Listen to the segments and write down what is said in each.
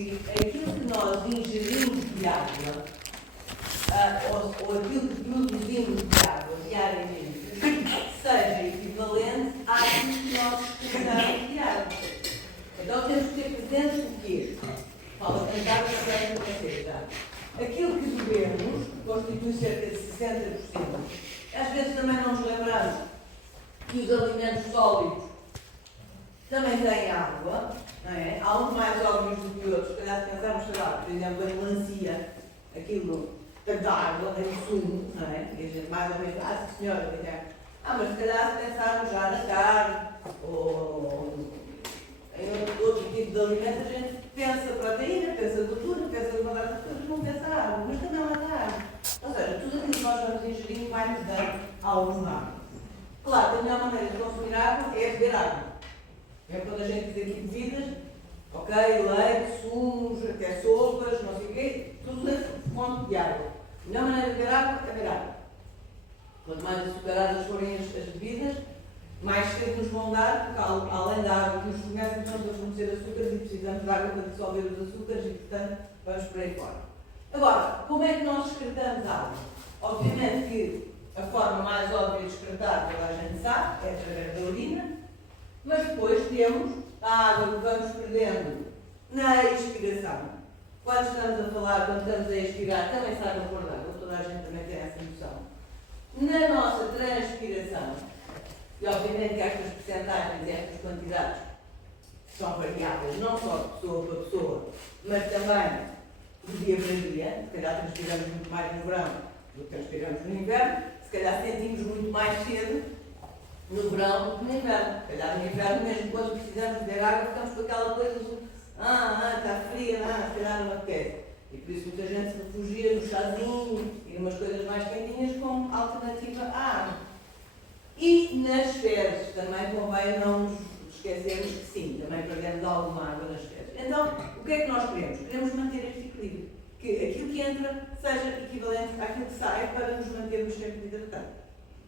aquilo que nós ingerimos de água, ou aquilo que produzimos de água diariamente, seja equivalente àquilo que nós excretamos de água. Então temos que ter presente o quê? Fala de água também para vocês, tá? Aquilo que bebemos constitui cerca de 60%. Às vezes também não nos lembramos que os alimentos sólidos também têm água, não é? Há uns mais óbvios do que outros. Se calhar se pensarmos, sei lá, por exemplo, em melancia, aquilo tanta água, tem sumo, não é? E a gente mais ou menos, sim senhora, mas se calhar se pensarmos já na carne, ou em outro tipo de alimento, a gente pensa proteína, pensa gordura, pensa uma data de coisas, não pensa água, mas também lá está água. Ou seja, tudo aquilo que nós vamos ingerir vai nos dar alguma água. Claro, a melhor maneira de consumir água é beber água. É quando a gente diz aqui bebidas, ok, leite, sumos, até sopas, não sei o quê, tudo é fonte de água. A melhor maneira de beber água é beber água. Quanto mais açucaradas forem as bebidas, mais cedo nos vão dar, porque além da água que nos fornece, estamos a fornecer açúcares e precisamos de água para dissolver os açúcares e, portanto, vamos por aí fora. Agora, como é que nós excretamos água? Obviamente que a forma mais óbvia de excretar, toda a gente sabe, é através da urina, mas depois temos a água que vamos perdendo na expiração. Quando estamos a falar, quando estamos a expirar, também sai a cor d'água, toda a gente também tem essa noção. Na nossa transpiração, e obviamente que estas percentagens e estas quantidades são variáveis, não só de pessoa para pessoa, mas também de dia para dia. Se calhar transpiramos muito mais no verão do que transpiramos no inverno, se calhar sentimos muito mais cedo no verão do que no inverno. Se calhar no inverno, mesmo quando precisamos beber água, ficamos com aquela coisa de está fria, se calhar não apetece. E por isso muita gente se refugia no chazinho e umas coisas mais quentinhas como alternativa à água. E nas fezes, também convém não nos esquecermos que sim, também perdemos alguma água nas fezes. Então, o que é que nós queremos? Queremos manter este equilíbrio. Que aquilo que entra seja equivalente àquilo que sai para nos mantermos sempre hidratados.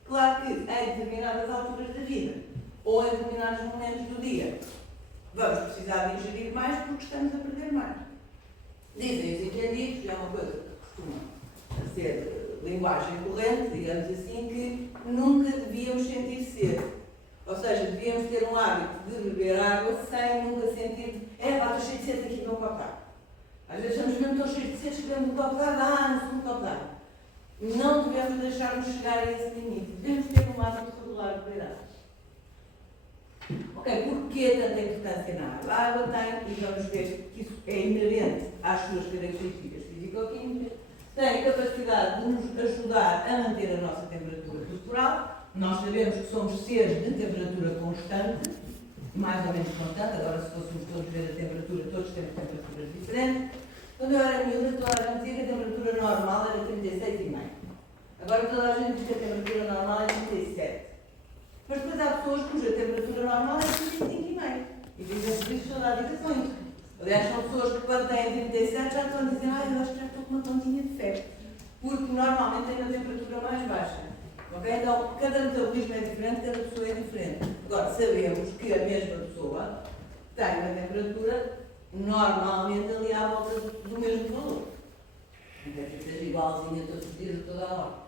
Claro que em determinadas alturas da vida, ou em determinados momentos do dia, vamos precisar de ingerir mais porque estamos a perder mais. Dizem os entendidos, é uma coisa que costuma ser linguagem corrente, digamos assim, que nunca devíamos sentir sede. Ou seja, devíamos ter um hábito de beber água sem nunca sentir, estou cheio de sede aqui no meu copo d'água. Às vezes estamos mesmo tão cheios de sede, chegamos no copo d'água, não sou um copo d'água. Não devemos deixar-nos chegar a esse limite. Devemos ter um hábito regular de beber água. Ok, porquê tanta importância na água? A água tem, e vamos ver que isso é inerente às suas características físico-químicas, tem a capacidade de nos ajudar a manter a nossa temperatura corporal. Nós sabemos que somos seres de temperatura constante, mais ou menos constante. Agora, se fôssemos todos ver a temperatura, todos temos temperaturas diferentes. Quando eu era miúda, toda a gente dizia que a temperatura normal era 36,5. Agora toda a gente diz que a temperatura normal é 37. Mas depois há pessoas cuja temperatura normal é 35,5. E dizem por isso toda a vida são isso. Aliás, são pessoas que quando têm 37 já estão a dizer eu acho que já estou com uma pontinha de febre. Porque normalmente têm a temperatura mais baixa. Okay? Então, cada metabolismo é diferente, cada pessoa é diferente. Agora, sabemos que a mesma pessoa tem uma temperatura normalmente ali à volta do mesmo valor. Não quer dizer que seja igualzinha todos os dias, a toda a hora.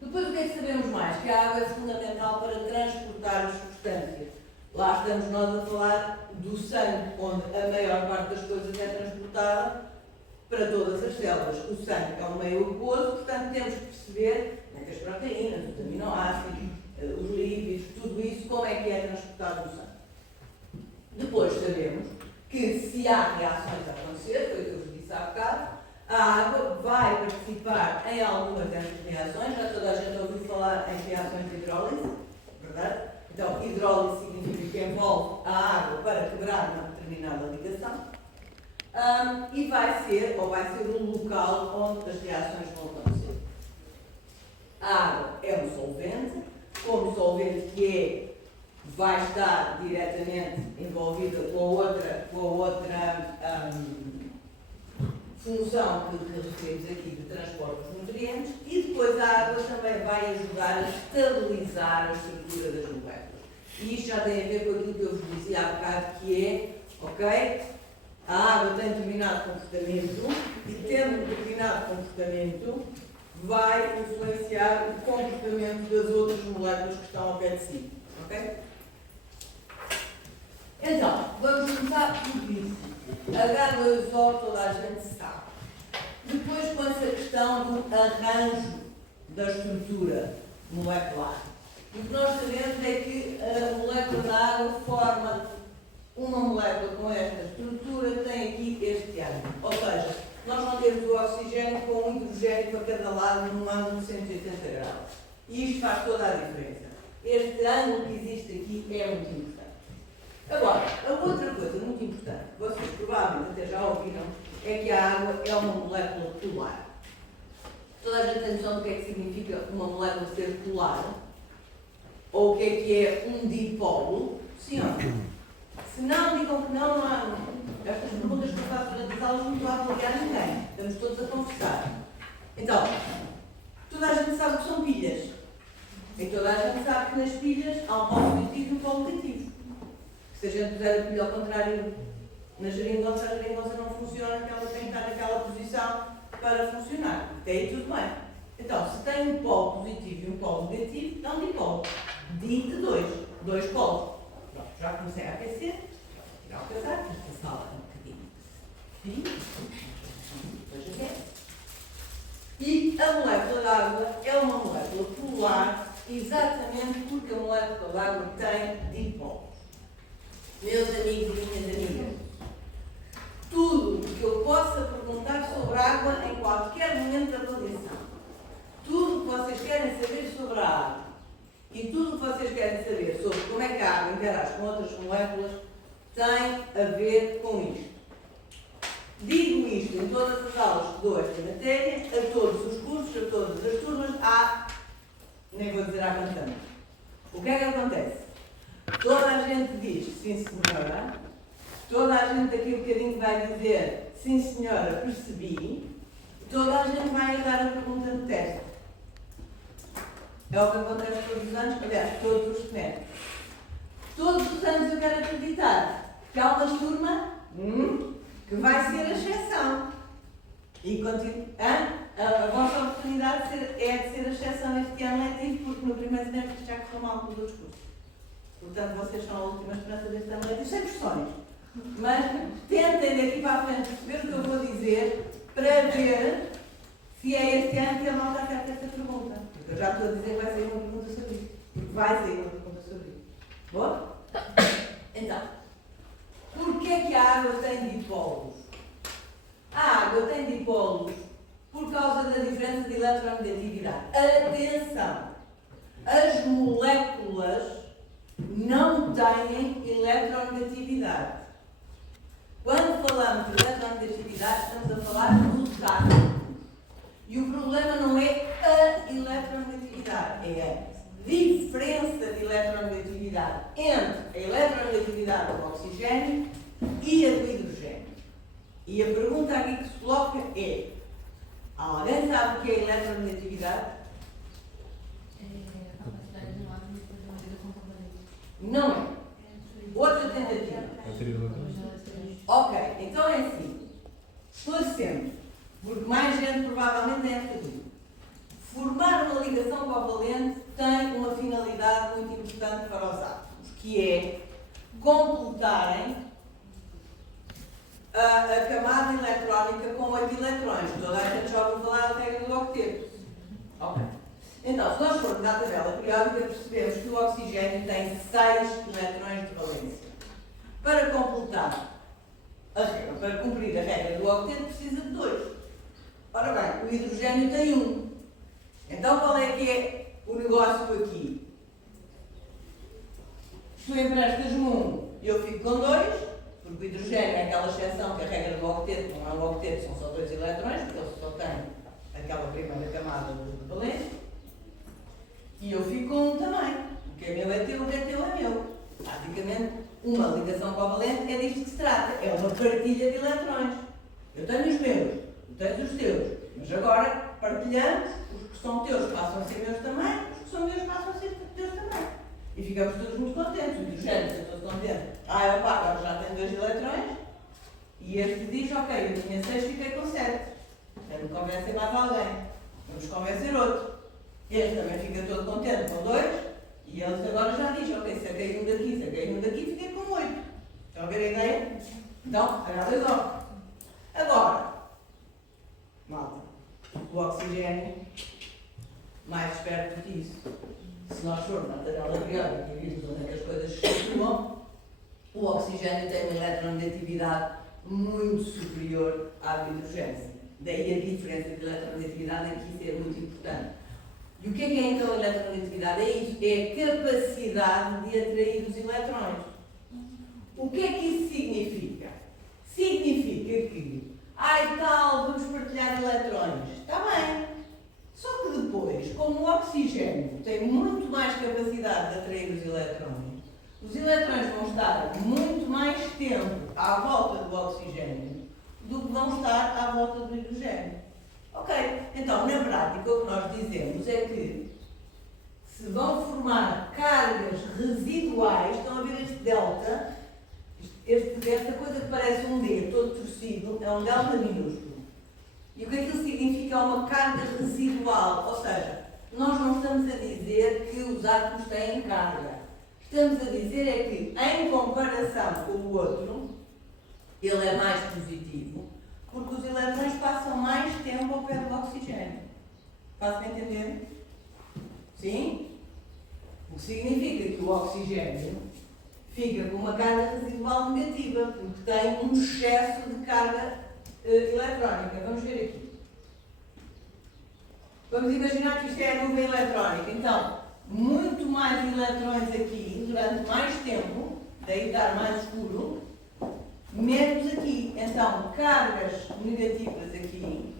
Depois, o que é que sabemos mais? Que a água é fundamental para transportar as substâncias. Lá estamos nós a falar do sangue, onde a maior parte das coisas é transportada para todas as células. O sangue é um meio aquoso, portanto temos que perceber que as proteínas, os aminoácidos, os lípidos, tudo isso, como é que é transportado no sangue. Depois sabemos que se há reações a acontecer, foi o que eu vos disse há bocado, a água vai participar em algumas dessas reações. Já toda a gente ouviu falar em reações de hidrólise, verdade? Então, hidrólise significa que envolve a água para quebrar uma determinada ligação e vai ser o local onde as reações vão acontecer. A água é um solvente, como solvente que é, vai estar diretamente envolvida com a outra função que referimos aqui de transporte dos nutrientes, e depois a água também vai ajudar a estabilizar a estrutura das moléculas. E isto já tem a ver com aquilo que eu vos dizia há bocado, que é, ok, a água tem determinado comportamento e, tendo determinado comportamento, vai influenciar o comportamento das outras moléculas que estão ao pé de si. Ok? Então, vamos começar por isso. H2O toda a gente sabe. Depois com essa questão do arranjo da estrutura molecular. O que nós sabemos é que a molécula da água forma uma molécula com esta estrutura, tem aqui este ângulo. Ou seja, nós não temos o oxigênio com um hidrogênio para cada lado num ângulo de 180 graus. E isto faz toda a diferença. Este ângulo que existe aqui é muito importante. Agora, a outra coisa muito importante, que vocês provavelmente até já ouviram, é que a água é uma molécula polar. Toda a gente tem noção do que é que significa uma molécula ser polar? Ou o que é um dipolo? Sim ou não? Se não, digam que não há. Estas perguntas que eu faço durante as aulas não estou a avaliar ninguém. Estamos todos a conversar. Então, toda a gente sabe o que são pilhas. E toda a gente sabe que nas pilhas há um polo positivo e um polo negativo. Se a gente puser a pilha ao contrário na geringonça, a geringonça não funciona, que ela tem que estar naquela posição para funcionar. Até aí tudo bem. Então, se tem um polo positivo e um polo negativo, é um dipolo. Di de dois polos. Pronto, já comecei a aquecer. Tirar o casaco, esta sala é um bocadinho frio. Depois aquece. E a molécula de água é uma molécula polar, exatamente porque a molécula de água tem dipolos. Meus amigos e minhas amigas, tudo o que eu possa perguntar sobre a água em qualquer momento da avaliação, tudo o que vocês querem saber sobre a água e tudo o que vocês querem saber sobre como é que a água interage com outras moléculas tem a ver com isto. Digo isto em todas as aulas que dou esta matéria, a todos os cursos, a todas as turmas, nem vou dizer há quanto tempo. O que é que acontece? Toda a gente diz sim senhora, toda a gente daqui a bocadinho vai dizer sim senhora, percebi, toda a gente vai dar a pergunta no teste. É o que acontece todos os anos, aliás, todos os semestres. Todos os anos eu quero acreditar que há uma turma que vai ser a exceção. E a vossa oportunidade é de ser a exceção este ano letivo, porque no primeiro semestre já correu mal com os outros cursos. Portanto, vocês são a última esperança deste ano letivo, sem pressões. Mas tentem daqui para a frente perceber o que eu vou dizer para ver se é este ano que a malta acerta esta pergunta. Porque eu já estou a dizer que vai sair uma pergunta sobre isso. Porque vai sair uma pergunta sobre isso. Boa? Então, porquê é que a água tem dipolos? A água tem dipolos por causa da diferença de eletronegatividade. Atenção! As moléculas não têm eletronegatividade. Quando falamos de eletronegatividade, estamos a falar dos átomos. E o problema não é a eletronegatividade, é a diferença de eletronegatividade entre a eletronegatividade do oxigênio e a do hidrogênio. E a pergunta aqui que se coloca é: alguém sabe o que é eletronegatividade? É a capacidade de um átomo de fazer uma ligação com a valência. Não é. Outra tentativa. Ok, então é assim. Esclarecendo, porque mais gente provavelmente tem esta dúvida. Formar uma ligação covalente tem uma finalidade muito importante para os átomos, que é completarem a camada eletrónica com 8 eletrões. Toda a gente já ouviu falar da regra do octeto. Ok. Então, se nós formos à tabela periódica, percebemos que o oxigênio tem 6 eletrões de valência. Para completar a regra, para cumprir a regra do octeto, precisa de 2. Ora bem, o hidrogênio tem 1. Então, qual é que é o negócio aqui? Se tu emprestas-me 1 e eu fico com 2, porque o hidrogênio é aquela exceção que a regra do octeto não é um octeto, são só 2 eletrões, porque ele só tem aquela primeira camada de valência. E eu fico com 1 também. O que é meu é teu, o que é teu é meu. Praticamente, uma ligação covalente é disto que se trata. É uma partilha de eletrões. Eu tenho os meus, tu tens os teus. Mas agora partilhamos, os que são teus passam a ser meus também, os que são meus passam a ser teus também. E ficamos todos muito contentes. O hidrogênio está todo contente. Opa, agora já tem 2 eletrões. E este diz, ok, eu tinha 6, fiquei com 7. Portanto, convencem mais alguém. Vamos convencer outro. Este também fica todo contente com 2. E ele agora já diz, ok, saquei um daqui, fiquei com 8. Estão a ver a ideia? Então, analisou. Agora, malta, o oxigênio, mais esperto do que isso. Se nós formos na tabela periódica e vimos onde é que as coisas se situam, o oxigênio tem uma eletronegatividade muito superior à do hidrogênio. Daí a diferença de eletronegatividade aqui ser muito importante. E o que é então a eletronegatividade? É isso, é a capacidade de atrair os elétrons. O que é que isso significa? Significa que, ai tal, vamos partilhar elétrons. Está bem. Só que depois, como o oxigênio tem muito mais capacidade de atrair os elétrons vão estar muito mais tempo à volta do oxigênio do que vão estar à volta do hidrogênio. Ok, então na prática o que nós dizemos é que se vão formar cargas residuais, estão a ver este delta, esta coisa que parece um D todo torcido, é um delta minúsculo. E o que aquilo significa é uma carga residual, ou seja, nós não estamos a dizer que os átomos têm carga. Estamos a dizer é que, em comparação com o outro, ele é mais positivo, porque os elétrons passam mais tempo ao pé do oxigênio. Faz-me entender? Sim? O que significa que o oxigênio fica com uma carga residual negativa, porque tem um excesso de carga eletrónica. Vamos ver aqui. Vamos imaginar que isto é a nuvem eletrónica. Então, muito mais elétrons aqui durante mais tempo, daí dar mais escuro, menos aqui. Então, cargas negativas aqui,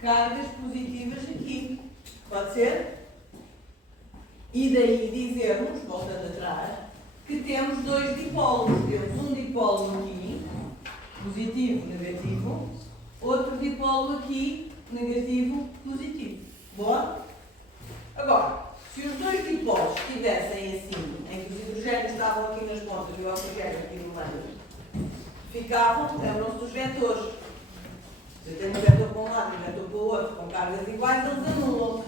cargas positivas aqui. Pode ser? E daí dizermos, voltando atrás, que temos 2 dipolos. Temos um dipolo aqui, positivo, negativo, outro dipolo aqui, negativo, positivo. Boa? Agora, se os 2 dipolos estivessem assim, em que os hidrogénios estavam aqui nas pontas e o oxigênio aqui no meio, ficavam, lembram-se dos vetores. Se eu tenho um vetor para um lado e um vetor para o outro, com cargas iguais, eles anulam.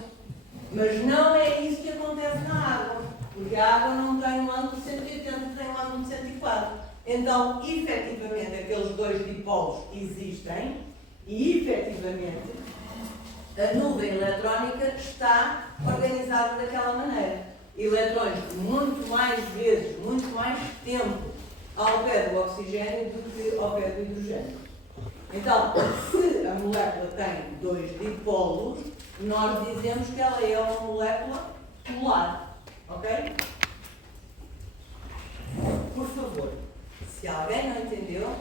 Mas não é isso que acontece na água, porque a água não tem um ângulo de 180, tem um ângulo de 104. Então, efetivamente, aqueles 2 dipolos existem e, efetivamente, a nuvem eletrónica está organizada daquela maneira. Elétrons muito mais vezes, muito mais tempo ao pé do oxigênio do que ao pé do hidrogênio. Então, se a molécula tem 2 dipolos, nós dizemos que ela é uma molécula polar. Ok? Por favor, se alguém não entendeu,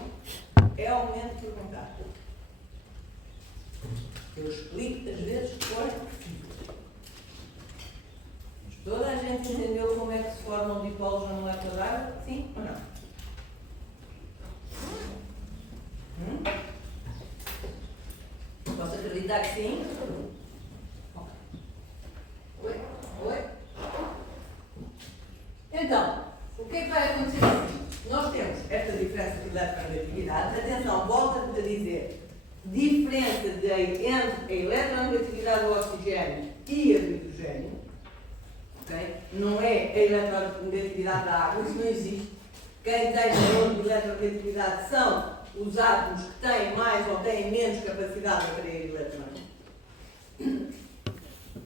é o momento de perguntar. Eu explico as vezes que for preciso. Toda a gente entendeu como é que se formam dipolos na molécula de água? Sim ou não? Posso acreditar que sim? Oi? Oi? Então, o que é que vai acontecer assim? Nós temos esta diferença de eletronegatividade. Atenção, volto a dizer. Diferença entre a eletronegatividade do oxigênio e a do hidrogênio. Okay? Não é a eletronegatividade da água, isso não existe. Quem tem valor de eletronegatividade são os átomos que têm mais ou têm menos capacidade de atrair eletrões.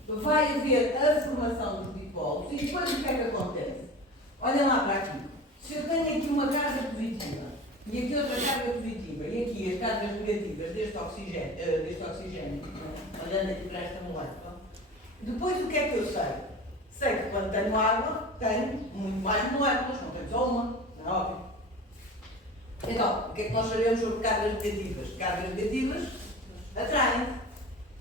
Vai haver a formação dos dipolos e depois o que é que acontece? Olhem lá para aqui. Se eu tenho aqui uma carga positiva e aqui outra carga positiva e aqui as cargas negativas deste oxigênio, olhando aqui para esta molécula, depois o que é que eu sei? Sei que quando tenho água, tenho muito mais moléculas, não tenho só uma, não é óbvio. Então, o que é que nós sabemos sobre cargas negativas? Cargas negativas atraem.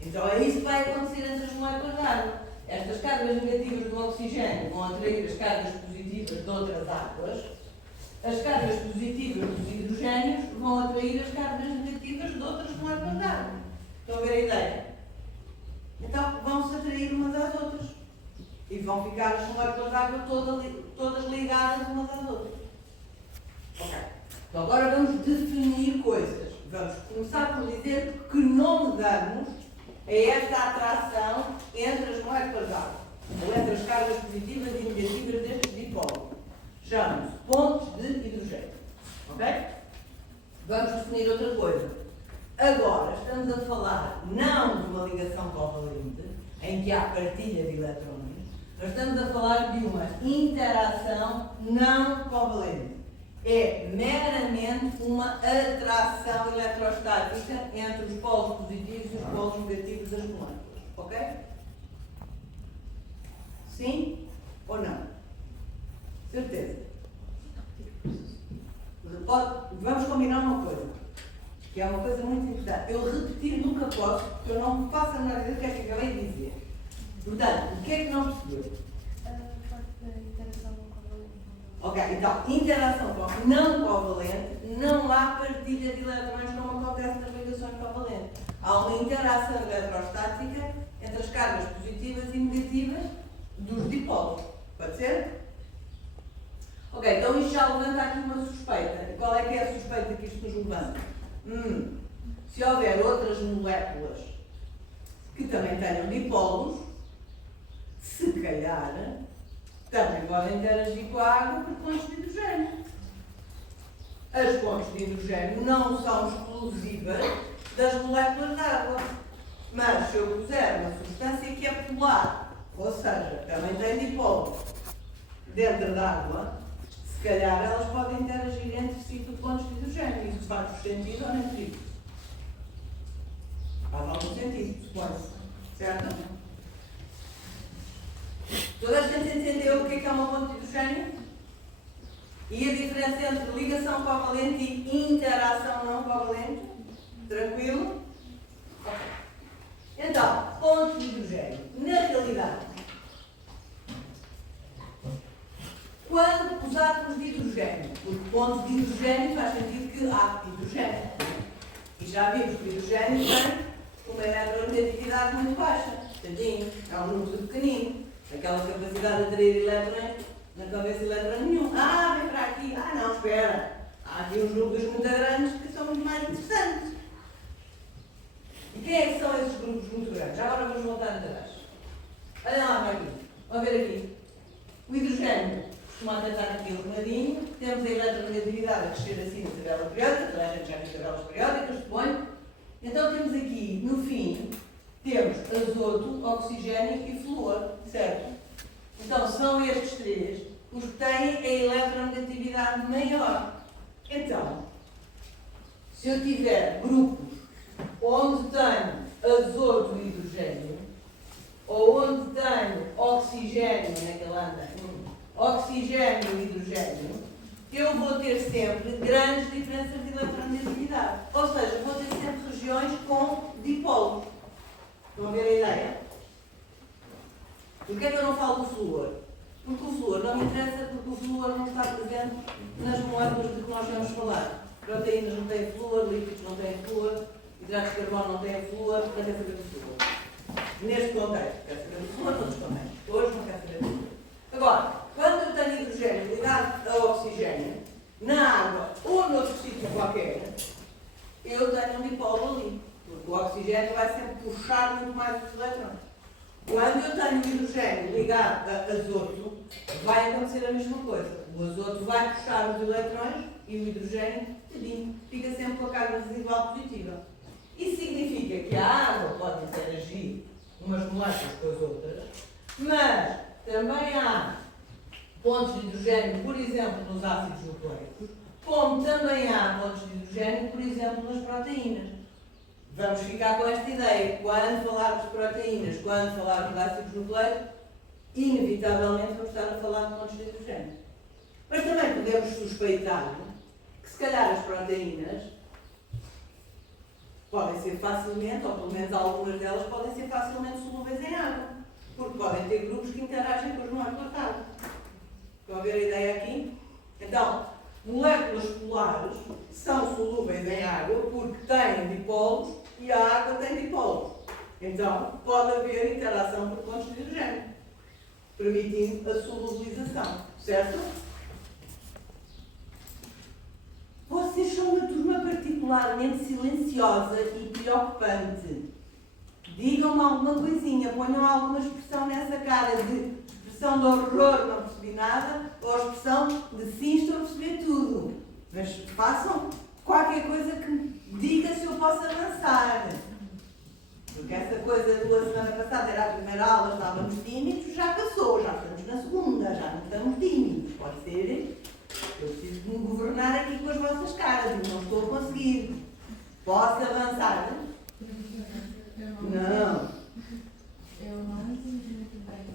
Então é isso que vai acontecer entre as moléculas de água. Estas cargas negativas do oxigênio vão atrair as cargas positivas de outras águas. As cargas positivas dos hidrogénios vão atrair as cargas negativas de outras moléculas de água. Estão a ver a ideia? Então vão-se atrair umas às outras. E vão ficar as moléculas de água todas ligadas umas às outras. Ok. Então agora vamos definir coisas. vamos começar por dizer que nome damos a esta atração entre as moléculas de água, ou entre as cargas positivas e negativas destes dipólitos. Chamam-se pontos de hidrogênio. Ok? Vamos definir outra coisa. Agora estamos a falar não de uma ligação covalente, em que há partilha de eletrões, mas estamos a falar de uma interação não covalente. É meramente uma atração eletrostática entre os polos positivos e os polos negativos das moléculas. Ok? Sim ou não? Certeza? Vamos combinar uma coisa, que é uma coisa muito importante. Eu repetir nunca posso, porque eu não me faço a menor ideia do que é que acabei de dizer. Portanto, o que é que não percebeu? A parte da interação não covalente. Ok, então, interação não covalente, não há partilha de eletrões como acontece nas ligações covalentes. Há uma interação eletrostática entre as cargas positivas e negativas dos dipólos. Pode ser? Ok, então isto já levanta aqui uma suspeita. Qual é que é a suspeita que isto nos levanta? Se houver outras moléculas que também tenham dipolos, se calhar também podem interagir com a água por pontos de hidrogênio. As pontes de hidrogênio não são exclusivas das moléculas de água. Mas se eu puser uma substância que é polar, ou seja, também tem dipolos dentro da água, se calhar elas podem interagir entre si por pontos de hidrogênio. Isso faz sentido ou não é isso? Faz algum sentido, supõe-se. Certo? Toda a gente entendeu o que é uma ponte de hidrogênio? E a diferença entre ligação covalente e interação não covalente? Tranquilo? Ok. Então, pontos de hidrogênio. Na realidade, quando os átomos de hidrogênio, porque pontos de hidrogênio faz sentido que há hidrogênio. E já vimos que o hidrogênio tem uma eletronegatividade muito baixa. Tadinho, é um núcleo pequenino. Aquela capacidade de atrair elétrons, não convence elétron nenhum. Vem para aqui. Não, espera. Há aqui uns núcleos muito grandes que são muito mais interessantes. E quem é que são esses grupos muito grandes? Agora vamos voltar atrás. Olhem lá para aqui. Vamos ver aqui. O hidrogênio costuma tratar aqui arrumadinho. Temos a eletronegatividade a crescer assim na tabela periódica. Toda a gente já viu tabelas periódicas, suponho. Então temos aqui, no fim, temos azoto, oxigênio e flúor, certo? Então são estes três os que têm a eletronegatividade maior. Então, se eu tiver grupos onde tenho azoto e hidrogênio, ou onde tenho oxigênio, onde é que ele anda? Oxigênio e hidrogênio, eu vou ter sempre grandes diferenças de eletronegatividade. Ou seja, vou ter sempre regiões com dipolos. Estão a ver a ideia? Porquê é que eu não falo do flúor? Porque o flúor não me interessa, porque o flúor não está presente nas moléculas de que nós vamos falar. Proteínas não têm flúor, líquidos não têm flúor, hidratos de carbono não têm flúor, não quer saber do flúor. Neste contexto, quer saber do flúor, todos também. Hoje não quer saber do flúor. Agora, quando eu tenho hidrogênio ligado a oxigênio, na água ou noutro sítio qualquer, eu tenho um dipolo ali. Porque o oxigênio vai sempre puxar muito mais os elétrons. Quando eu tenho o hidrogênio ligado a azoto, vai acontecer a mesma coisa. O azoto vai puxar os elétrons e o hidrogênio, tadinho, fica sempre com a carga residual positiva. Isso significa que a água pode interagir umas moléculas com as outras, mas também há pontos de hidrogênio, por exemplo, nos ácidos nucleicos, como também há pontos de hidrogênio, por exemplo, nas proteínas. Vamos ficar com esta ideia. Quando falarmos de proteínas, quando falarmos de ácidos nucleicos, inevitavelmente vamos estar a falar de pontos de hidrogênio. Mas também podemos suspeitar que, se calhar, as proteínas podem ser facilmente, ou pelo menos algumas delas, podem ser facilmente solúveis em água. Porque podem ter grupos que interagem com as moléculas de água. Estão a ver a ideia aqui? Então, moléculas polares são solúveis em água porque têm dipolos e a água tem dipolos. Então, pode haver interação por pontos de hidrogênio, permitindo a solubilização. Certo? Vocês são uma turma particularmente silenciosa e preocupante. Digam-me alguma coisinha, ponham alguma expressão nessa cara de expressão de horror, não percebi nada, ou expressão de sim, estou a perceber tudo. Mas façam qualquer coisa que me diga se eu posso avançar. Porque essa coisa da semana passada era a primeira aula, estávamos tímidos, já passou, já estamos na segunda, já não estamos tímidos. Pode ser, eu preciso de me governar aqui com as vossas caras, e não estou a conseguir. Posso avançar? Não. Eu não entendi muito bem.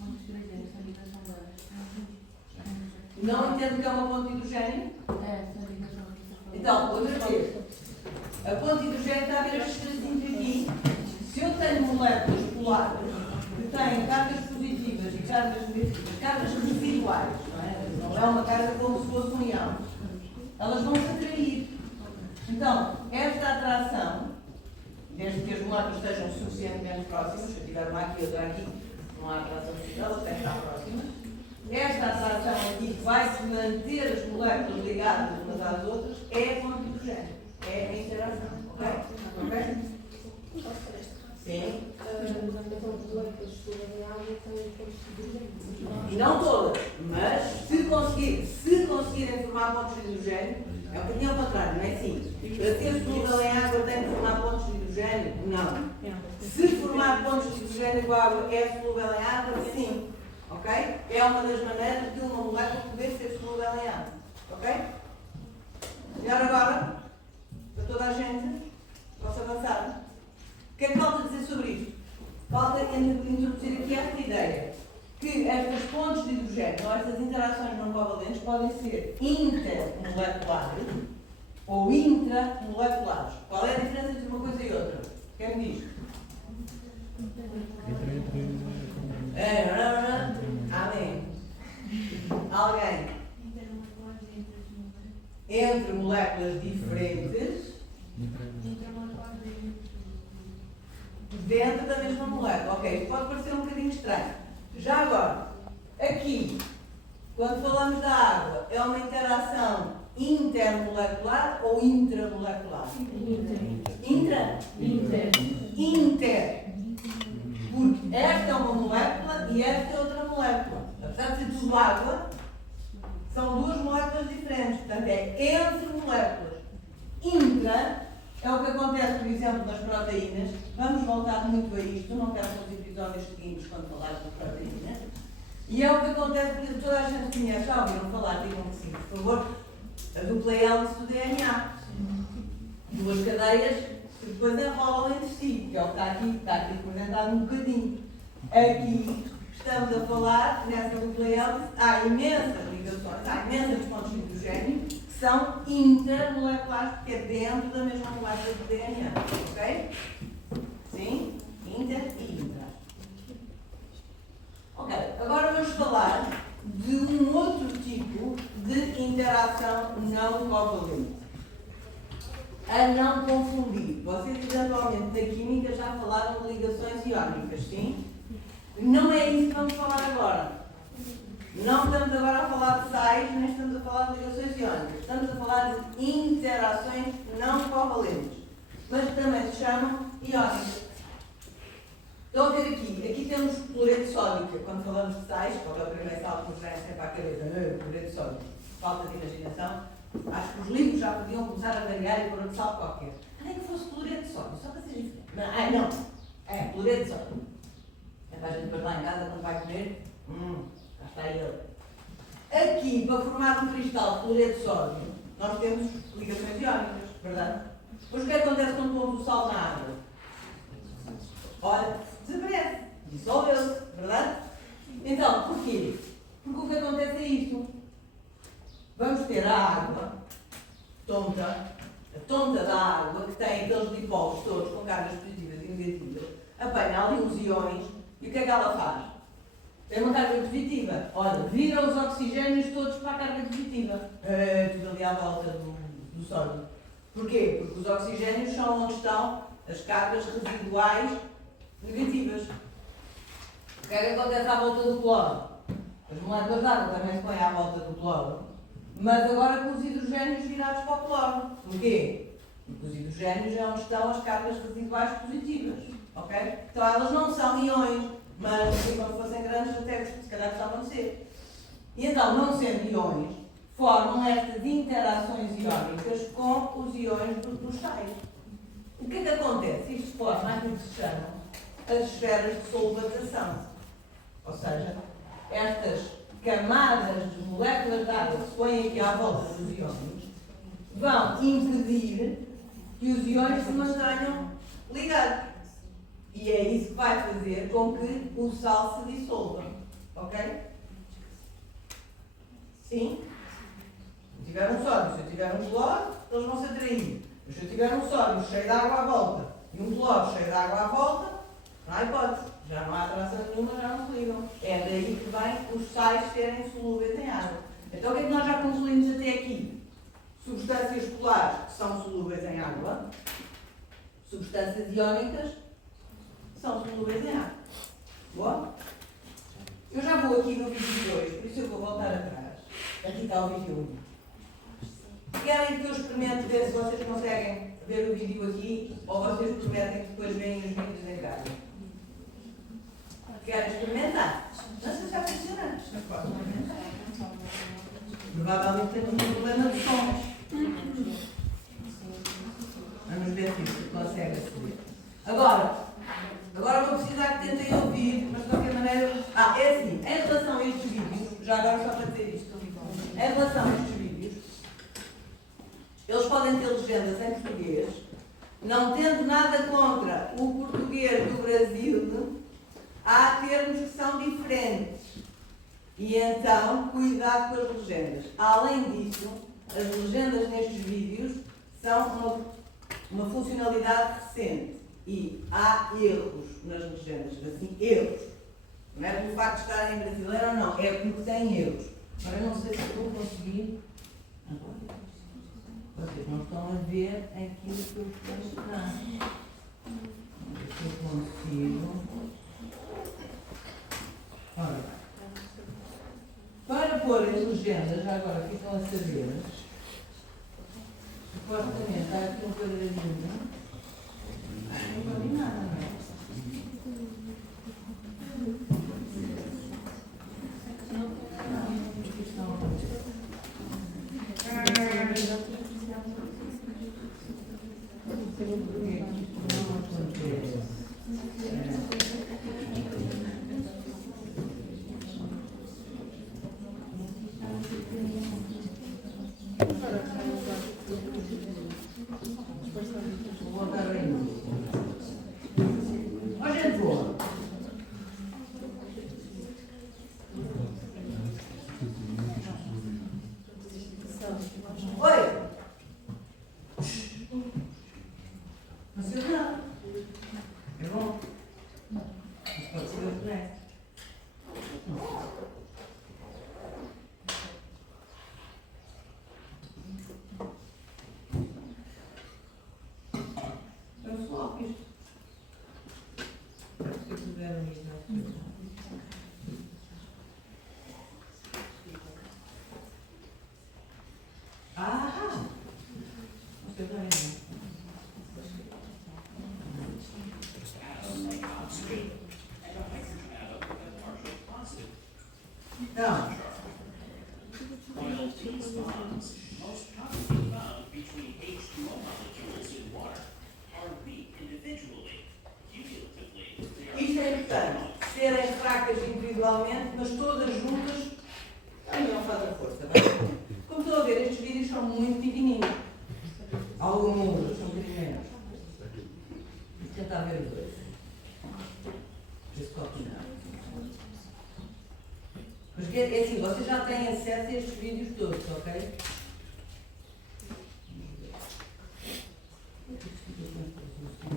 Vamos escrever essa ligação agora. Não entendo que é uma ponte de hidrogênio? Essa ligação que você falou. Então, outra vez. A ponte de hidrogênio está a ver estes tracinhos aqui. Se eu tenho moléculas polares que têm cargas positivas e cargas negativas, cargas residuais, não é uma carga como se fosse um íon, elas vão se atrair. Então, esta atração, desde que as moléculas estejam suficientemente próximas, se eu tiver uma aqui e outra aqui, não há atração possível, elas têm que estar próximas. Esta atração aqui que vai se manter as moléculas ligadas umas às outras é a ponte de hidrogênio, é a interação, ok? Ok? Sim. Não todas, mas se conseguirem formar pontos de hidrogênio, é um bocadinho ao contrário, não é assim? Para ter solúvel em água tem que formar pontos de hidrogênio? Não. Se formar pontos de hidrogênio com a água é solúvel em água? Sim. Ok? É uma das maneiras de uma molécula poder ser solúvel em água. Ok? Melhor agora? Para toda a gente? Posso avançar? O que é que falta dizer sobre isto? Falta introduzir aqui esta ideia. Que estas pontes de hidrogênio, ou estas interações não covalentes, podem ser intermoleculares ou intramoleculares. Qual é a diferença entre uma coisa e outra? Quem me diz? Amém. Alguém? Entre moléculas diferentes dentro da mesma molécula. Ok, isto pode parecer um bocadinho estranho. Já agora, aqui, quando falamos da água, é uma interação intermolecular ou intramolecular? Intra? Inter. Porque esta é uma molécula e esta é outra molécula. Apesar de ser tudo água, são duas moléculas diferentes. Portanto, é entre moléculas. Intra é o que acontece, por exemplo, nas proteínas. Vamos voltar muito a isto, não quero nos episódios seguintes quando falarmos de proteínas. E é o que acontece, por exemplo, toda a gente conhece, já ouviram falar, digam que sim, por favor, a dupla hélice do DNA. Duas cadeias que depois enrolam entre si, que é o que está aqui representado um bocadinho. Aqui estamos a falar, nessa dupla hélice, há imensas ligações, há imensas pontos de hidrogênio que são intermoleculares, porque é dentro da mesma molécula do DNA. Ok? Sim? Inter e intra. Ok, agora vamos falar de um outro tipo de interação não covalente. A não confundir. Vocês, eventualmente, na química já falaram de ligações iónicas, sim? Não é isso que vamos falar agora. Não estamos agora a falar de sais, nem estamos a falar de ligações iónicas. Estamos a falar de interações não covalentes, mas que também se chamam iónicas. Estão a ver aqui? Aqui temos cloreto sódico. Quando falamos de sais, qual é o primeiro sal que nos vem sempre à cabeça? Cloreto sódico. Falta de imaginação. Acho que os livros já podiam começar a variar e pôr um sal qualquer. Nem que fosse cloreto sódico, só para ser diferente. Não. É cloreto sódico. É para a gente depois lá em casa, quando vai comer, cá está ele. Aqui, para formar um cristal de cloreto sódio, nós temos ligações iónicas, verdade? Pois o que acontece quando pomos o sal na água? Olha, desaparece, dissolveu-se, verdade? Então, porquê? Porque o que acontece é isto. Vamos ter a água tonta, a tonta da água, que tem aqueles dipólitos todos com cargas positivas e negativas, apanha ali uns íons, e o que é que ela faz? Tem uma carga positiva. Olha, vira os oxigénios todos para a carga positiva. Tudo ali à volta do sódio. Porquê? Porque os oxigénios são onde estão as cargas residuais negativas. O que é que acontece à volta do cloro? As moléculas de água também se põem à volta do cloro. Mas agora com os hidrogénios virados para o cloro. Porquê? Porque os hidrogénios é onde estão as cargas residuais positivas. Ok? Então elas não são íons, mas se quando fossem grandes até se calhar gostavam de ser. E então, não sendo íons, formam estas interações iónicas com os íons dos sais. O que é que acontece? Isto forma aquilo que se chamam as esferas de solvatação. Ou seja, estas camadas de moléculas de água que se põem aqui à volta dos íons vão impedir que os íons se mantenham ligados. E é isso que vai fazer com que o sal se dissolva. Ok? Sim? Se tiver um sódio, se eu tiver um cloro, eles vão se atrair. Mas se eu tiver um sódio cheio de água à volta e um cloro cheio de água à volta, não há hipótese. Já não há atração nenhuma, já não se ligam. É daí que vem os sais serem solúveis em água. Então o que é que nós já concluímos até aqui? Substâncias polares que são solúveis em água, substâncias iónicas são solúveis em água. Boa? Eu já vou aqui no vídeo 2, por isso eu vou voltar atrás. Aqui está o vídeo 1. Querem que eu experimente ver se vocês conseguem ver o vídeo aqui ou vocês prometem que depois veem os vídeos em casa? Querem experimentar? Não sei se vai funcionar. Mas pode experimentar. Provavelmente temos um problema de som. Vamos ver se isto consegue aceder. Agora vou precisar que tentem ouvir, mas de qualquer maneira. É assim, em relação a estes vídeos, já agora só para dizer isto, em relação a estes vídeos, eles podem ter legendas em português, não tendo nada contra o português do Brasil, há termos que são diferentes. E então, cuidado com as legendas. Além disso, as legendas nestes vídeos são uma funcionalidade recente. E há erros nas legendas. Assim, erros. Não é pelo facto de estarem em brasileiro ou não, é porque têm erros. Agora eu não sei se vou conseguir. Vocês não estão a ver aquilo que eu estou a mostrar. Se eu consigo. Ora, para pôr as legendas, já agora ficam a saber, supostamente há aqui um quadradinho. Não pode nada, não é? Não. Isto é importante, serem fracas individualmente, mas todas juntas também não fazem força. Como estão a ver, estes vídeos são muito pequenininhos. Alguns são pequeninos. Vou tentar ver os dois. Esse copo não. Porque é assim, vocês já têm acesso a estes vídeos todos, ok?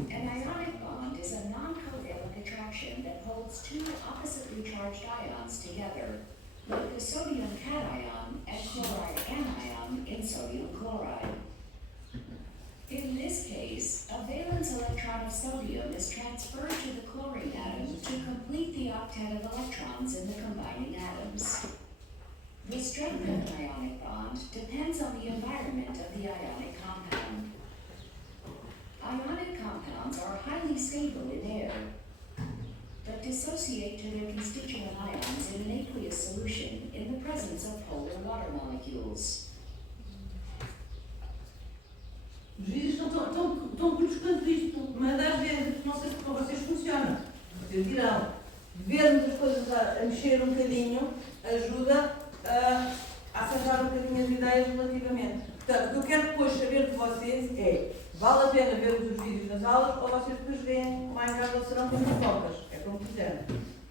An ionic bond is a non-covalent attraction that holds two oppositely charged ions together, like the sodium cation and chloride anion in sodium chloride. In this case, a valence electron of sodium is transferred to the chlorine atom to complete the octet of electrons in the combining atoms. The strength of an ionic bond depends on the environment of the ionic compound. Ionic compounds are highly stable in air, but dissociate to their constituent ions in an aqueous solution in the presence of polar water molecules. Os vídeos estão curtos quanto isto, mas às vezes, não sei se para vocês funciona, vocês dirão, vermos as coisas a mexer um bocadinho ajuda a acertar um bocadinho as ideias relativamente. Portanto, o que eu quero depois saber de vocês é, vale a pena vermos os vídeos nas aulas ou vocês depois veem lá em casa ou serão com pipocas, é como quiserem.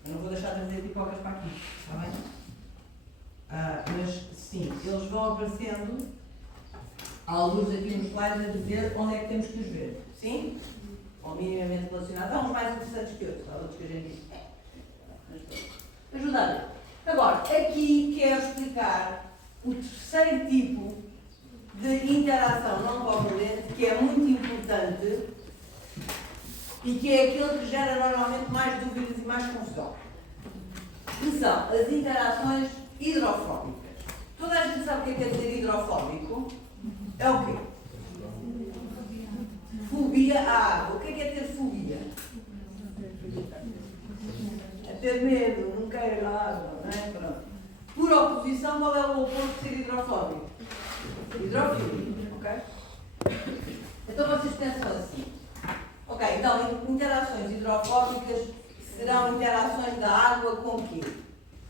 Eu não vou deixar de trazer pipocas para aqui, está bem? Mas sim, eles vão aparecendo alguns aqui nos slides a dizer onde é que temos que os ver. Sim? Ou minimamente relacionados. Há uns mais interessantes que outros, há outros que a gente diz. Ajuda a ver. Agora, aqui quero explicar o terceiro tipo de interação não covalente, que é muito importante e que é aquele que gera normalmente mais dúvidas e mais confusão. Que são as interações hidrofóbicas. Toda a gente sabe o que é dizer hidrofóbico? É o quê? Fobia à água. O que é ter fobia? É ter medo, não querer a água, não é? Pronto. Por oposição, qual é o oposto de ser hidrofóbico? Hidrofílico, ok? Então vocês pensam assim. Ok, então interações hidrofóbicas serão interações da água com o quê?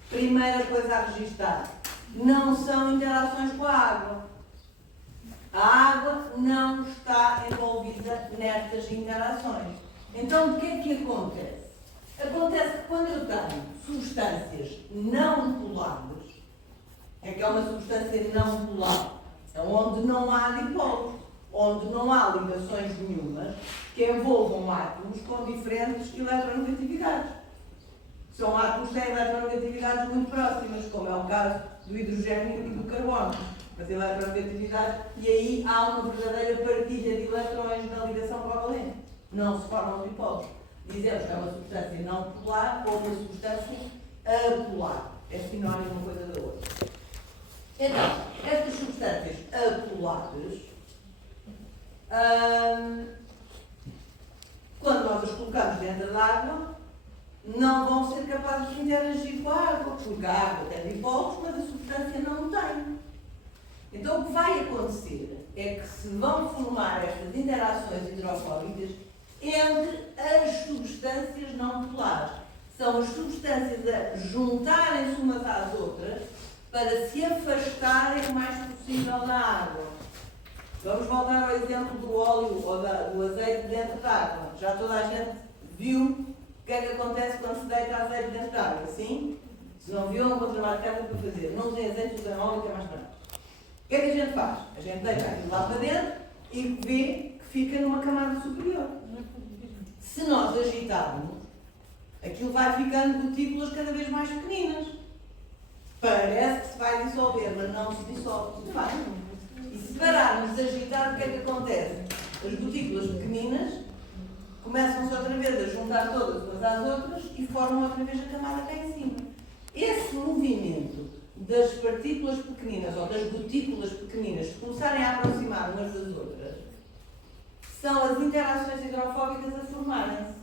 Primeira coisa a registrar. Não são interações com a água. A água não está envolvida nestas interações. Então, o que é que acontece? Acontece que quando eu tenho substâncias não polares, é que é uma substância não polar, é onde não há dipolos, onde não há ligações nenhumas que envolvam átomos com diferentes eletronegatividades. São átomos que têm eletronegatividades muito próximas, como é o caso do hidrogênio e do carbono. As eletronegatividades, e aí há uma verdadeira partilha de eletrões na ligação covalente. Não se formam dipolos. Dizemos que é uma substância não polar ou uma substância apolar. É sinónimo uma coisa da outra. Então, estas substâncias apolares, quando nós as colocamos dentro da água, não vão ser capazes de interagir com a água, porque a água tem dipolos, mas a substância não tem. Então, o que vai acontecer é que se vão formar estas interações hidrofóbicas entre as substâncias não polares. São as substâncias a juntarem-se umas às outras para se afastarem o mais possível da água. Vamos voltar ao exemplo do óleo ou do azeite dentro da água. Já toda a gente viu o que é que acontece quando se deita azeite dentro da água, sim? Se não viu, não vou trabalhar de casa para fazer. Não usem azeite, usem óleo, que é mais barato. O que é que a gente faz? A gente deita aquilo lá para dentro e vê que fica numa camada superior. Se nós agitarmos, aquilo vai ficando gotículas cada vez mais pequeninas. Parece que se vai dissolver, mas não se dissolve. Vai. E se pararmos de agitar, o que é que acontece? As gotículas pequeninas começam-se outra vez a juntar todas umas às outras e formam outra vez a camada cá em cima. Esse movimento das partículas pequeninas ou das gotículas pequeninas que começarem a aproximar umas das outras são as interações hidrofóbicas a formarem-se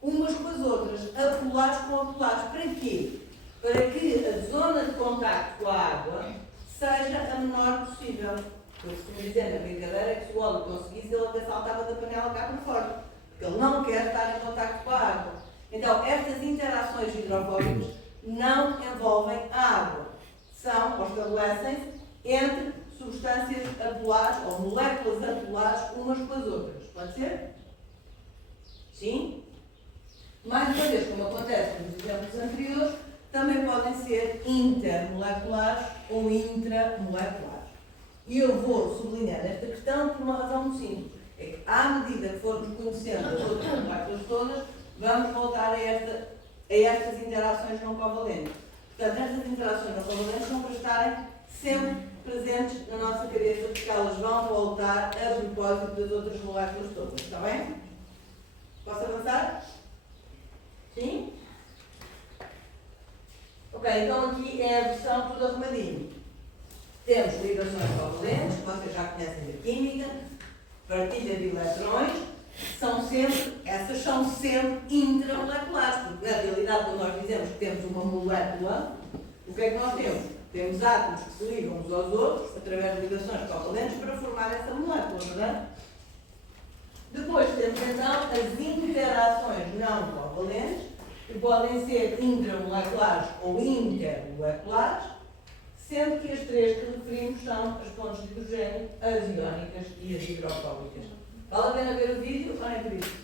umas com as outras, apolares com apolares. Para quê? Para que a zona de contacto com a água seja a menor possível. Eu costumo dizer na brincadeira que se o óleo conseguisse, ele até saltava da panela cá para fora, porque ele não quer estar em contacto com a água. Então, estas interações hidrofóbicas não envolvem a água. São, ou estabelecem-se, entre substâncias apolares ou moléculas apolares umas com as outras. Pode ser? Sim? Mais uma vez, como acontece nos exemplos anteriores, também podem ser intermoleculares ou intramoleculares. E eu vou sublinhar esta questão por uma razão muito simples. É que, à medida que formos conhecendo as outras moléculas todas, vamos voltar a estas interações não covalentes. Portanto, estas interações não covalentes são para estarem sempre presentes na nossa cabeça, porque elas vão voltar a propósito das outras moléculas todas. Está bem? Posso avançar? Sim? Ok, então aqui é a versão toda arrumadinha. Temos ligações covalentes, que vocês já conhecem da química, partilha de eletrões, essas são sempre intramoleculares, porque na realidade quando nós dizemos que temos uma molécula, o que é que nós temos? Temos átomos que se ligam uns aos outros, através de ligações covalentes, para formar essa molécula, verdade? Depois temos então as interações não covalentes, que podem ser intramoleculares ou intermoleculares, sendo que as três que referimos são as pontes de hidrogênio, as iónicas e as hidrofóbicas. Vale a pena ver o vídeo ou nem por isso?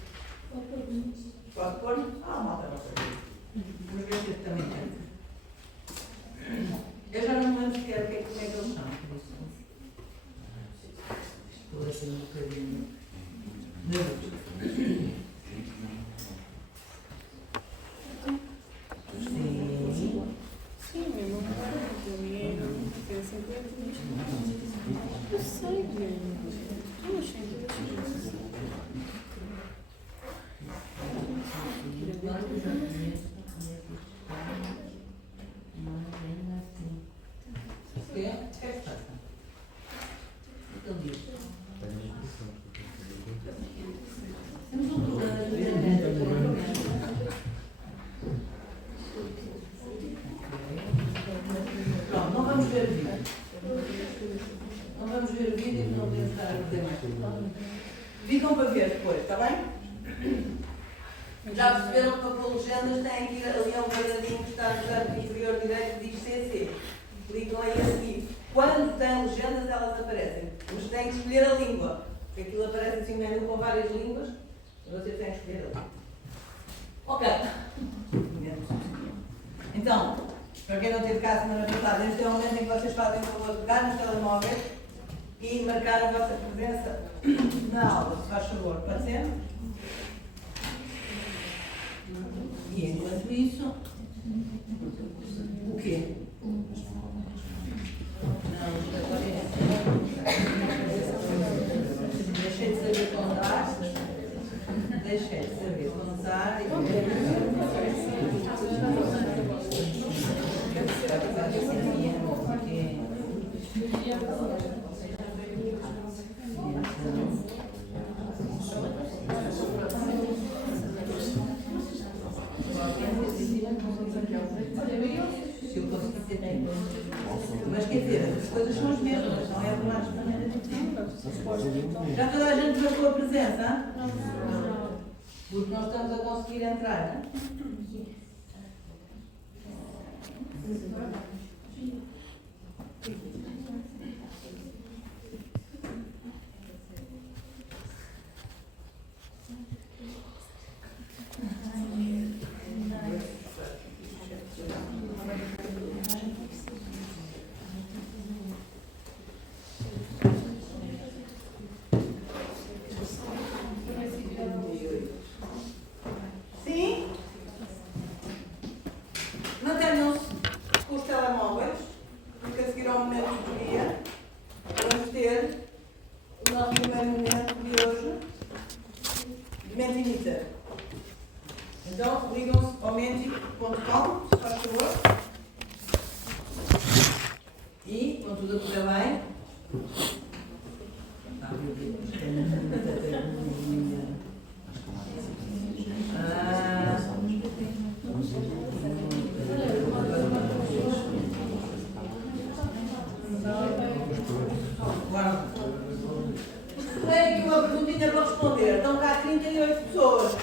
Pode pôr? Malta, não sei. Vamos ver se este também tem. Eu já não me lembro sequer como é que eles são, por isso. Estou assim um bocadinho nervoso. Sim, eu não quero eu sei, eu achei Pronto, não vamos ver o vídeo. Não vamos ver o vídeo e não podemos estar a dizer mais. Ficam para ver depois, está bem? Já perceberam que para legendas têm que ir ali a um quadradinho que está no canto inferior direito que diz CC. Clicam aí a seguir. Quando têm legendas, elas aparecem. Mas têm que escolher a língua. Porque aquilo aparece assim um menu com várias línguas. E vocês têm que escolher a língua. Ok. Então, para quem não teve cá a semana passada, este é o momento em que vocês fazem o favor de pegar nos telemóveis e marcar a vossa presença na aula, se faz favor. Pode ser? E enquanto isso, o quê? Não, agora deixei de saber contar. Deixei de saber contar se eu conseguir ser tempo. Mas quer dizer, as coisas são as mesmas, não é mais de maneira diferente. Já toda a gente marcou a presença? Porque nós estamos a conseguir entrar, não é? Sim? Mantenham-se com os telemóveis, porque a seguir ao momento do dia vamos ter o nosso primeiro momento de hoje de Mentimeter. Então, ligam-se ao menti.com, se faz favor. E, com tudo a correr bem, tenho aqui uma perguntinha para responder. Estão cá 38 pessoas.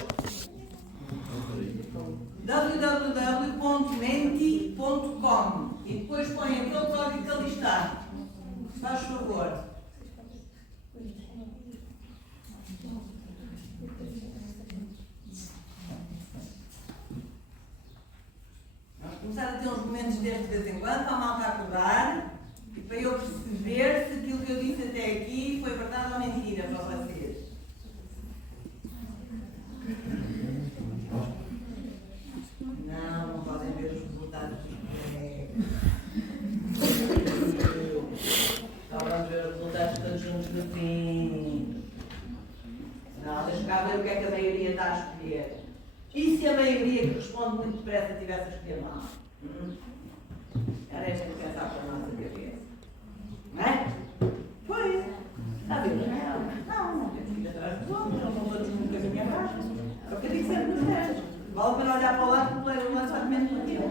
www.menti.com e depois põem aquele código que ali está. Faz favor. Vamos começar a ter uns momentos destes de vez em quando, para a malta acordar e para eu perceber se aquilo que eu disse até aqui foi verdade ou mentira para vocês. Não podem ver os resultados dos pregos. Só vamos ver os resultados todos juntos no fim. Não, deixa cá ver o que é que a maioria está a escolher. E se a maioria que responde muito depressa tivesse a escolher mal? Era esta que pensava para a nossa cabeça. a pena olhar para o lado porque o colega do lado sabe menos do que eu.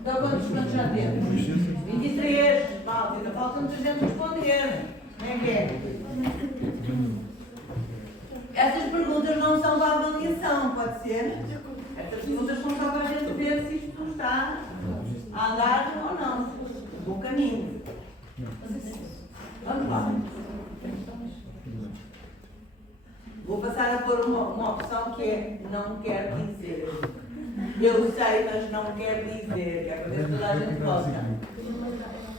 Então quantos já temos? 23. Malta, ainda falta muita gente responder. Como é que é? Essas perguntas não são para avaliação, pode ser? Estas perguntas são só para a gente ver se isto está a andar ou não. Bom caminho. Vamos lá. Vou passar a pôr uma opção que é não quer dizer. Eu sei, mas não quer dizer. Que é para ver se toda a gente gosta.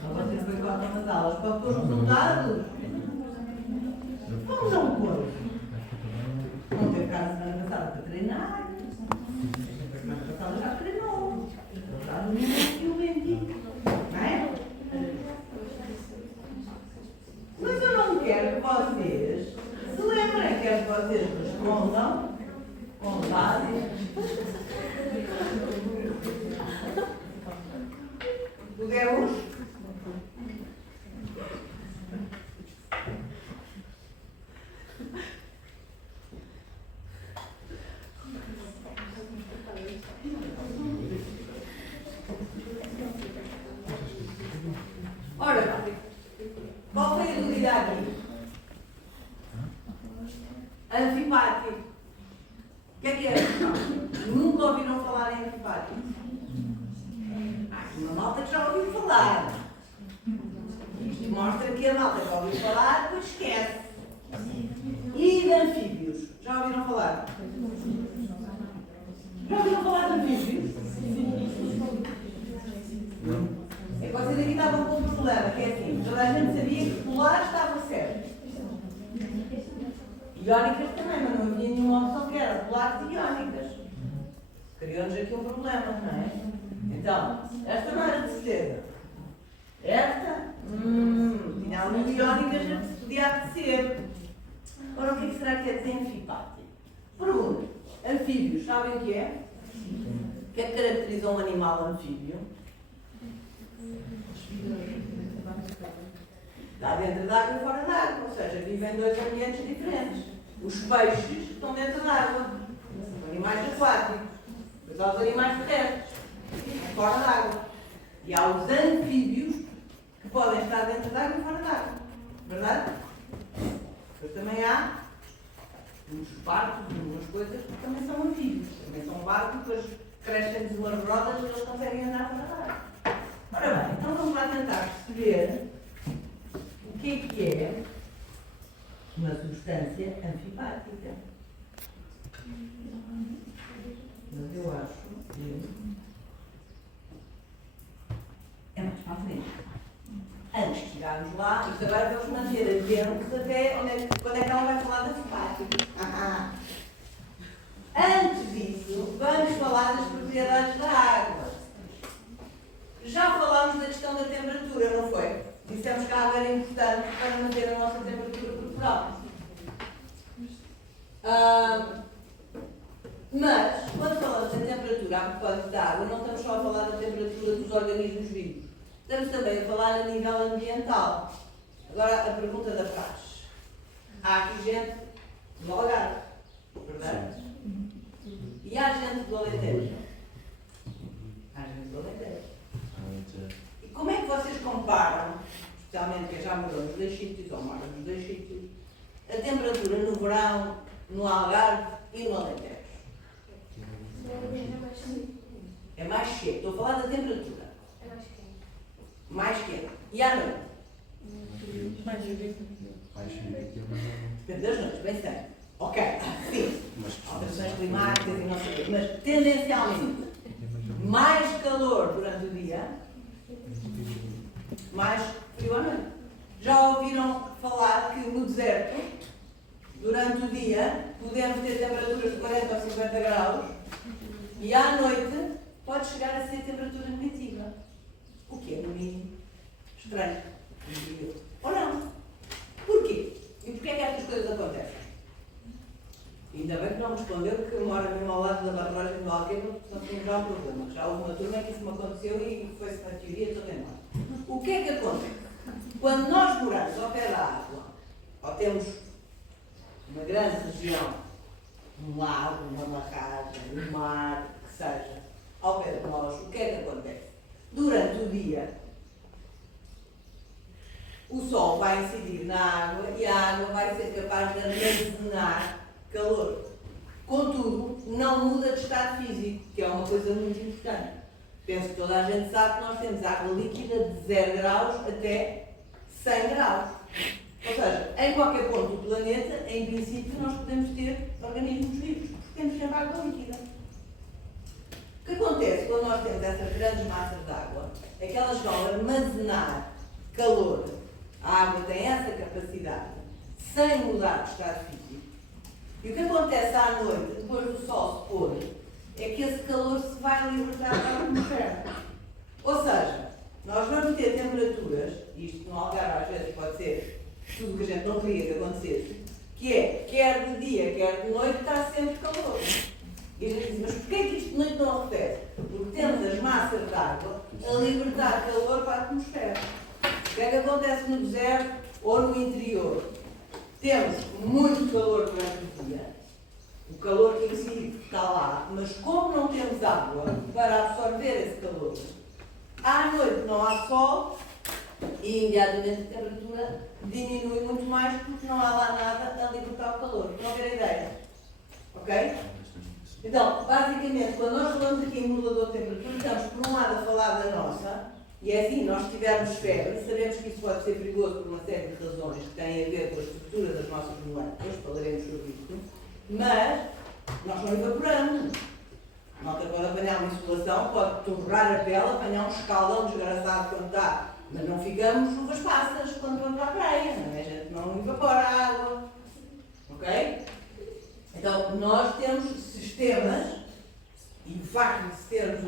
Não vocês boicotam nas aulas. Para pôr resultados. Vamos a um curso. Não teve cá na semana passada para treinar. A semana passada já treinou. Está no minuto e o 20. Não é? Mas eu não quero que vocês se lembrem, quero que vocês respondam com base. Podemos? Ora bem, qual foi a dúvida aqui? Anfipático. O que é anfipático? Nunca ouviram falar em anfipático? Uma malta que já ouviu falar. Isto mostra que a malta que ouviu falar, depois esquece. E de anfíbios? Já ouviram falar? Já ouviram falar de anfíbios? É que vocês aqui estavam com um problema, que é assim, toda a gente sabia que polar estava certo. Iónicas também, mas não havia nenhuma opção que era polares e iónicas. Criou-nos aqui um problema, não é? Então, esta não era de certeza. Esta, tinha algumas iónicas que podia apetecer. Ora, o que será que é desenfipático? Pergunta, anfíbios, sabem o que é? O que é que caracteriza um animal anfíbio? Está dentro d'água e fora d'água, ou seja, vivem em dois ambientes diferentes. Os peixes estão dentro d'água, os animais aquáticos, depois há os animais terrestres, fora d'água. E há os anfíbios que podem estar dentro d'água e fora d'água. Verdade? Depois também há uns barcos e umas coisas que também são anfíbios. Também são barcos, depois crescem-lhes umas rodas e eles conseguem andar fora d'água. Ora bem, então vamos lá tentar perceber o que é uma substância anfipática. Mas eu acho que é mais para a frente. Antes de chegarmos lá, isto agora vamos manter atentos até quando é que ela vai falar da anfipática. Antes disso, vamos falar das propriedades da água. Já falámos da questão da temperatura, não foi? Dissemos que a água era importante para manter a nossa temperatura corporal. Mas, quando falamos da temperatura a propósito da água, não estamos só a falar da temperatura dos organismos vivos. Estamos também a falar a nível ambiental. Agora, a pergunta da praxe. Há aqui gente do Algarve, verdade? E há gente do Alentejo. Há gente do Alentejo. E como é que vocês comparam, especialmente quem já morou nos dois sítios, ou mora nos dois sítios, a temperatura no verão, no Algarve e no Alentejo? É mais quente. Estou a falar da temperatura. É mais quente. Mais quente. E à noite? Mais jovem. Depende das noites, bem sei. Ok, sim. Alterações climáticas e não sei o quê. Mas, tendencialmente, mais calor durante o dia, mais frio à noite. Já ouviram falar que no deserto, durante o dia, podemos ter temperaturas de 40 ou 50 graus e à noite pode chegar a ser temperatura negativa. O que é, no mínimo, estranho. Ou não? Porquê? E porquê é que estas coisas acontecem? Ainda bem que não me respondeu, porque mora mesmo ao lado da barragem do Alqueva, portanto temos já um problema. Já houve uma turma que isso me aconteceu e foi-se na teoria toda embora. O que é que acontece? Quando nós moramos ao pé da água, ao temos uma grande região, um lago, uma barragem, um mar, que seja, ao pé de nós, o que é que acontece? Durante o dia, o sol vai incidir na água e a água vai ser capaz de armazenar calor. Contudo, não muda de estado físico, que é uma coisa muito importante. Penso que toda a gente sabe que nós temos água líquida de 0 graus até 100 graus. Ou seja, em qualquer ponto do planeta, em princípio, nós podemos ter organismos vivos, porque temos sempre água líquida. O que acontece quando nós temos essas grandes massas de água é que elas vão armazenar calor. A água tem essa capacidade, sem mudar de estado físico. E o que acontece à noite, depois do sol se pôr, é que esse calor se vai libertar da atmosfera. Ou seja, nós vamos ter temperaturas, e isto no Algarve às vezes pode ser tudo o que a gente não queria que acontecesse, que é, quer de dia, quer de noite, está sempre calor. E a gente diz, mas porquê que isto de noite não acontece? Porque temos as massas de água a libertar calor para a atmosfera. O que é que acontece no deserto ou no interior? Temos muito calor durante o dia, o calor que em si está lá, mas como não temos água para absorver esse calor, à noite não há sol e imediatamente a temperatura diminui muito mais porque não há lá nada a libertar o calor. Estão a ver a ideia? Ok? Então, basicamente, quando nós falamos aqui em modulador de temperatura, estamos por um lado a falar da nossa, e é assim, nós tivermos febre, sabemos que isso pode ser perigoso por uma série de razões que têm a ver com a estrutura das nossas moléculas, falaremos sobre isso, mas nós não evaporamos. A malta pode apanhar uma insolação, pode torrar a pele, apanhar um escaldão desgraçado quando está, mas não ficamos chuvas passas quando vamos à praia, não é? A gente não evapora a água, ok? Então, nós temos sistemas, e o facto de termos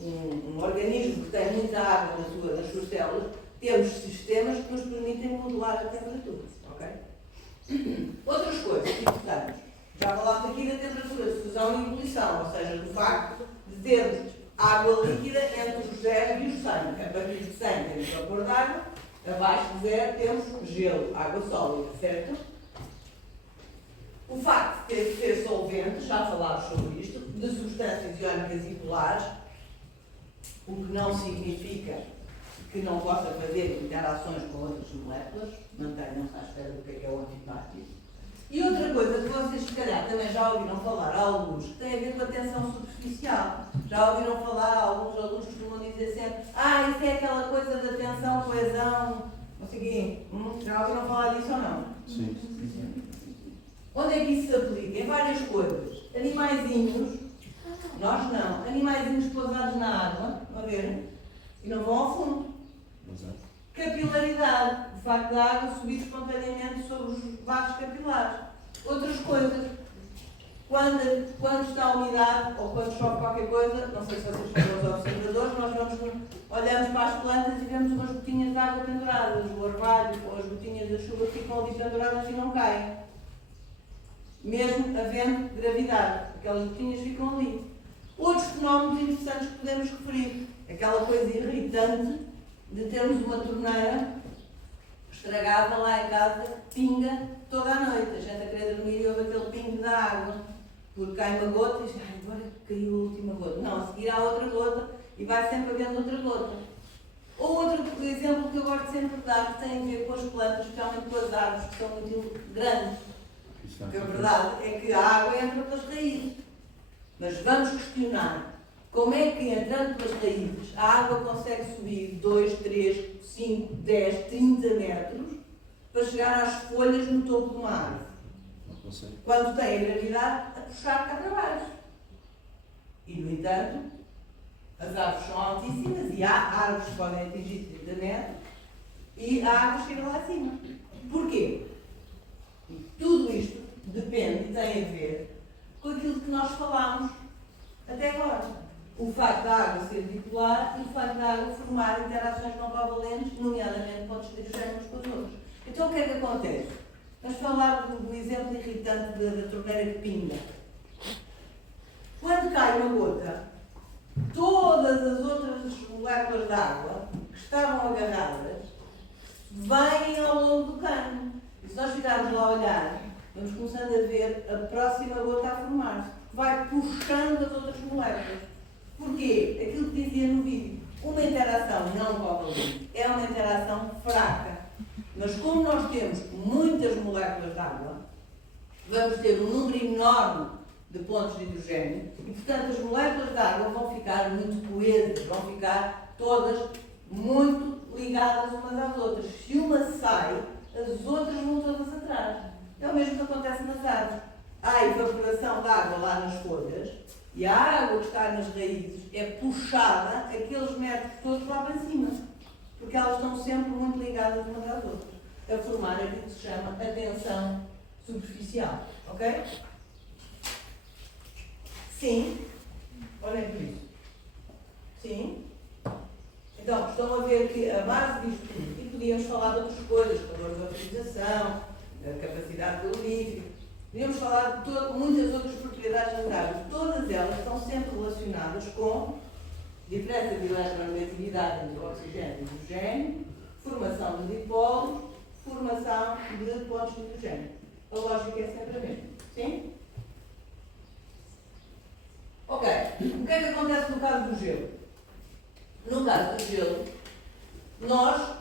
um organismo que tem muita água nas suas células, temos sistemas que nos permitem modular a temperatura, ok? Outras coisas importantes. Já falámos aqui da temperatura de fusão e ebulição, ou seja, do facto de termos água líquida entre os 0 e os 100. A partir de 100 temos vapor de água, abaixo de 0 temos gelo, água sólida, certo? O facto de ter que ser solvente, já falámos sobre isto, de substâncias iónicas e polares, o que não significa que não possa fazer interações com outras moléculas, mantenham-se à espera do que é o antipático. E outra coisa que vocês, se calhar, também já ouviram falar, alguns, que tem a ver com a tensão superficial. Já ouviram falar, alguns alunos costumam dizer sempre, isso é aquela coisa da tensão, coesão, não sei o quê. Já ouviram falar disso ou não? Sim. Onde é que isso se aplica? Em várias coisas. Animaizinhos, nós não, animaizinhos pousados na água, a ver, e não vão ao fundo. Exato. Capilaridade, o facto da água subir espontaneamente sobre os vasos capilares. Outras coisas, quando está a umidade ou quando chove qualquer coisa, não sei se vocês são os observadores, nós olhamos para as plantas e vemos umas gotinhas de água penduradas, o orvalho ou as gotinhas da chuva ficam ali penduradas e não caem. Mesmo havendo gravidade, aquelas gotinhas ficam ali. Outros fenómenos interessantes que podemos referir, aquela coisa irritante de termos uma torneira estragada lá em casa que pinga toda a noite. A gente a querer dormir e ouve aquele pingo da água, porque cai uma gota e diz, agora caiu a última gota. Não, a seguir há outra gota e vai sempre havendo outra gota. Ou outro exemplo que eu gosto sempre de dar, que tem a ver com as plantas, especialmente com as árvores, que são muito grandes. Porque a verdade é que a água entra pelas raízes. Mas vamos questionar como é que, entrando pelas raízes, a água consegue subir 2, 3, 5, 10, 30 metros para chegar às folhas no topo de uma árvore. Não consegue. Quando tem a gravidade a puxar cá para baixo. E, no entanto, as árvores são altíssimas e há árvores que podem atingir 30 metros e a água chega lá acima. Porquê? Tudo isto depende e tem a ver com aquilo que nós falámos até agora. O facto da água ser bipolar e o facto da água formar interações não covalentes, nomeadamente com os hidrogénios com os outros. Então o que é que acontece? Vamos falar do exemplo irritante da torneira que pinga. Quando cai uma gota, todas as outras moléculas de água que estavam agarradas vêm ao longo do cano. E se nós ficarmos lá a olhar, vamos começando a ver a próxima gota a formar-se. Vai puxando as outras moléculas. Porquê? Aquilo que dizia no vídeo. Uma interação não covalente é uma interação fraca. Mas como nós temos muitas moléculas de água, vamos ter um número enorme de pontos de hidrogênio e, portanto, as moléculas de água vão ficar muito coesas, vão ficar todas muito ligadas umas às outras. Se uma sai, as outras vão todas atrás. É o mesmo que acontece nas árvores. Há evaporação de água lá nas folhas e a água que está nas raízes é puxada aqueles metros todos lá para cima. Porque elas estão sempre muito ligadas umas às outras, a formar aquilo que se chama a tensão superficial. Ok? Sim. Olhem para isso. Sim. Então, estão a ver que a base disto tudo, e podíamos falar de outras coisas, calor de vaporização, capacidade calorífica, podíamos falar de muitas outras propriedades das águas. Todas elas estão sempre relacionadas com diferença de eletronegatividade entre o oxigênio e o hidrogênio, formação de dipolos, formação de pontos de hidrogênio. A lógica é sempre a mesma. Sim? Ok. O que é que acontece no caso do gelo? No caso do gelo, nós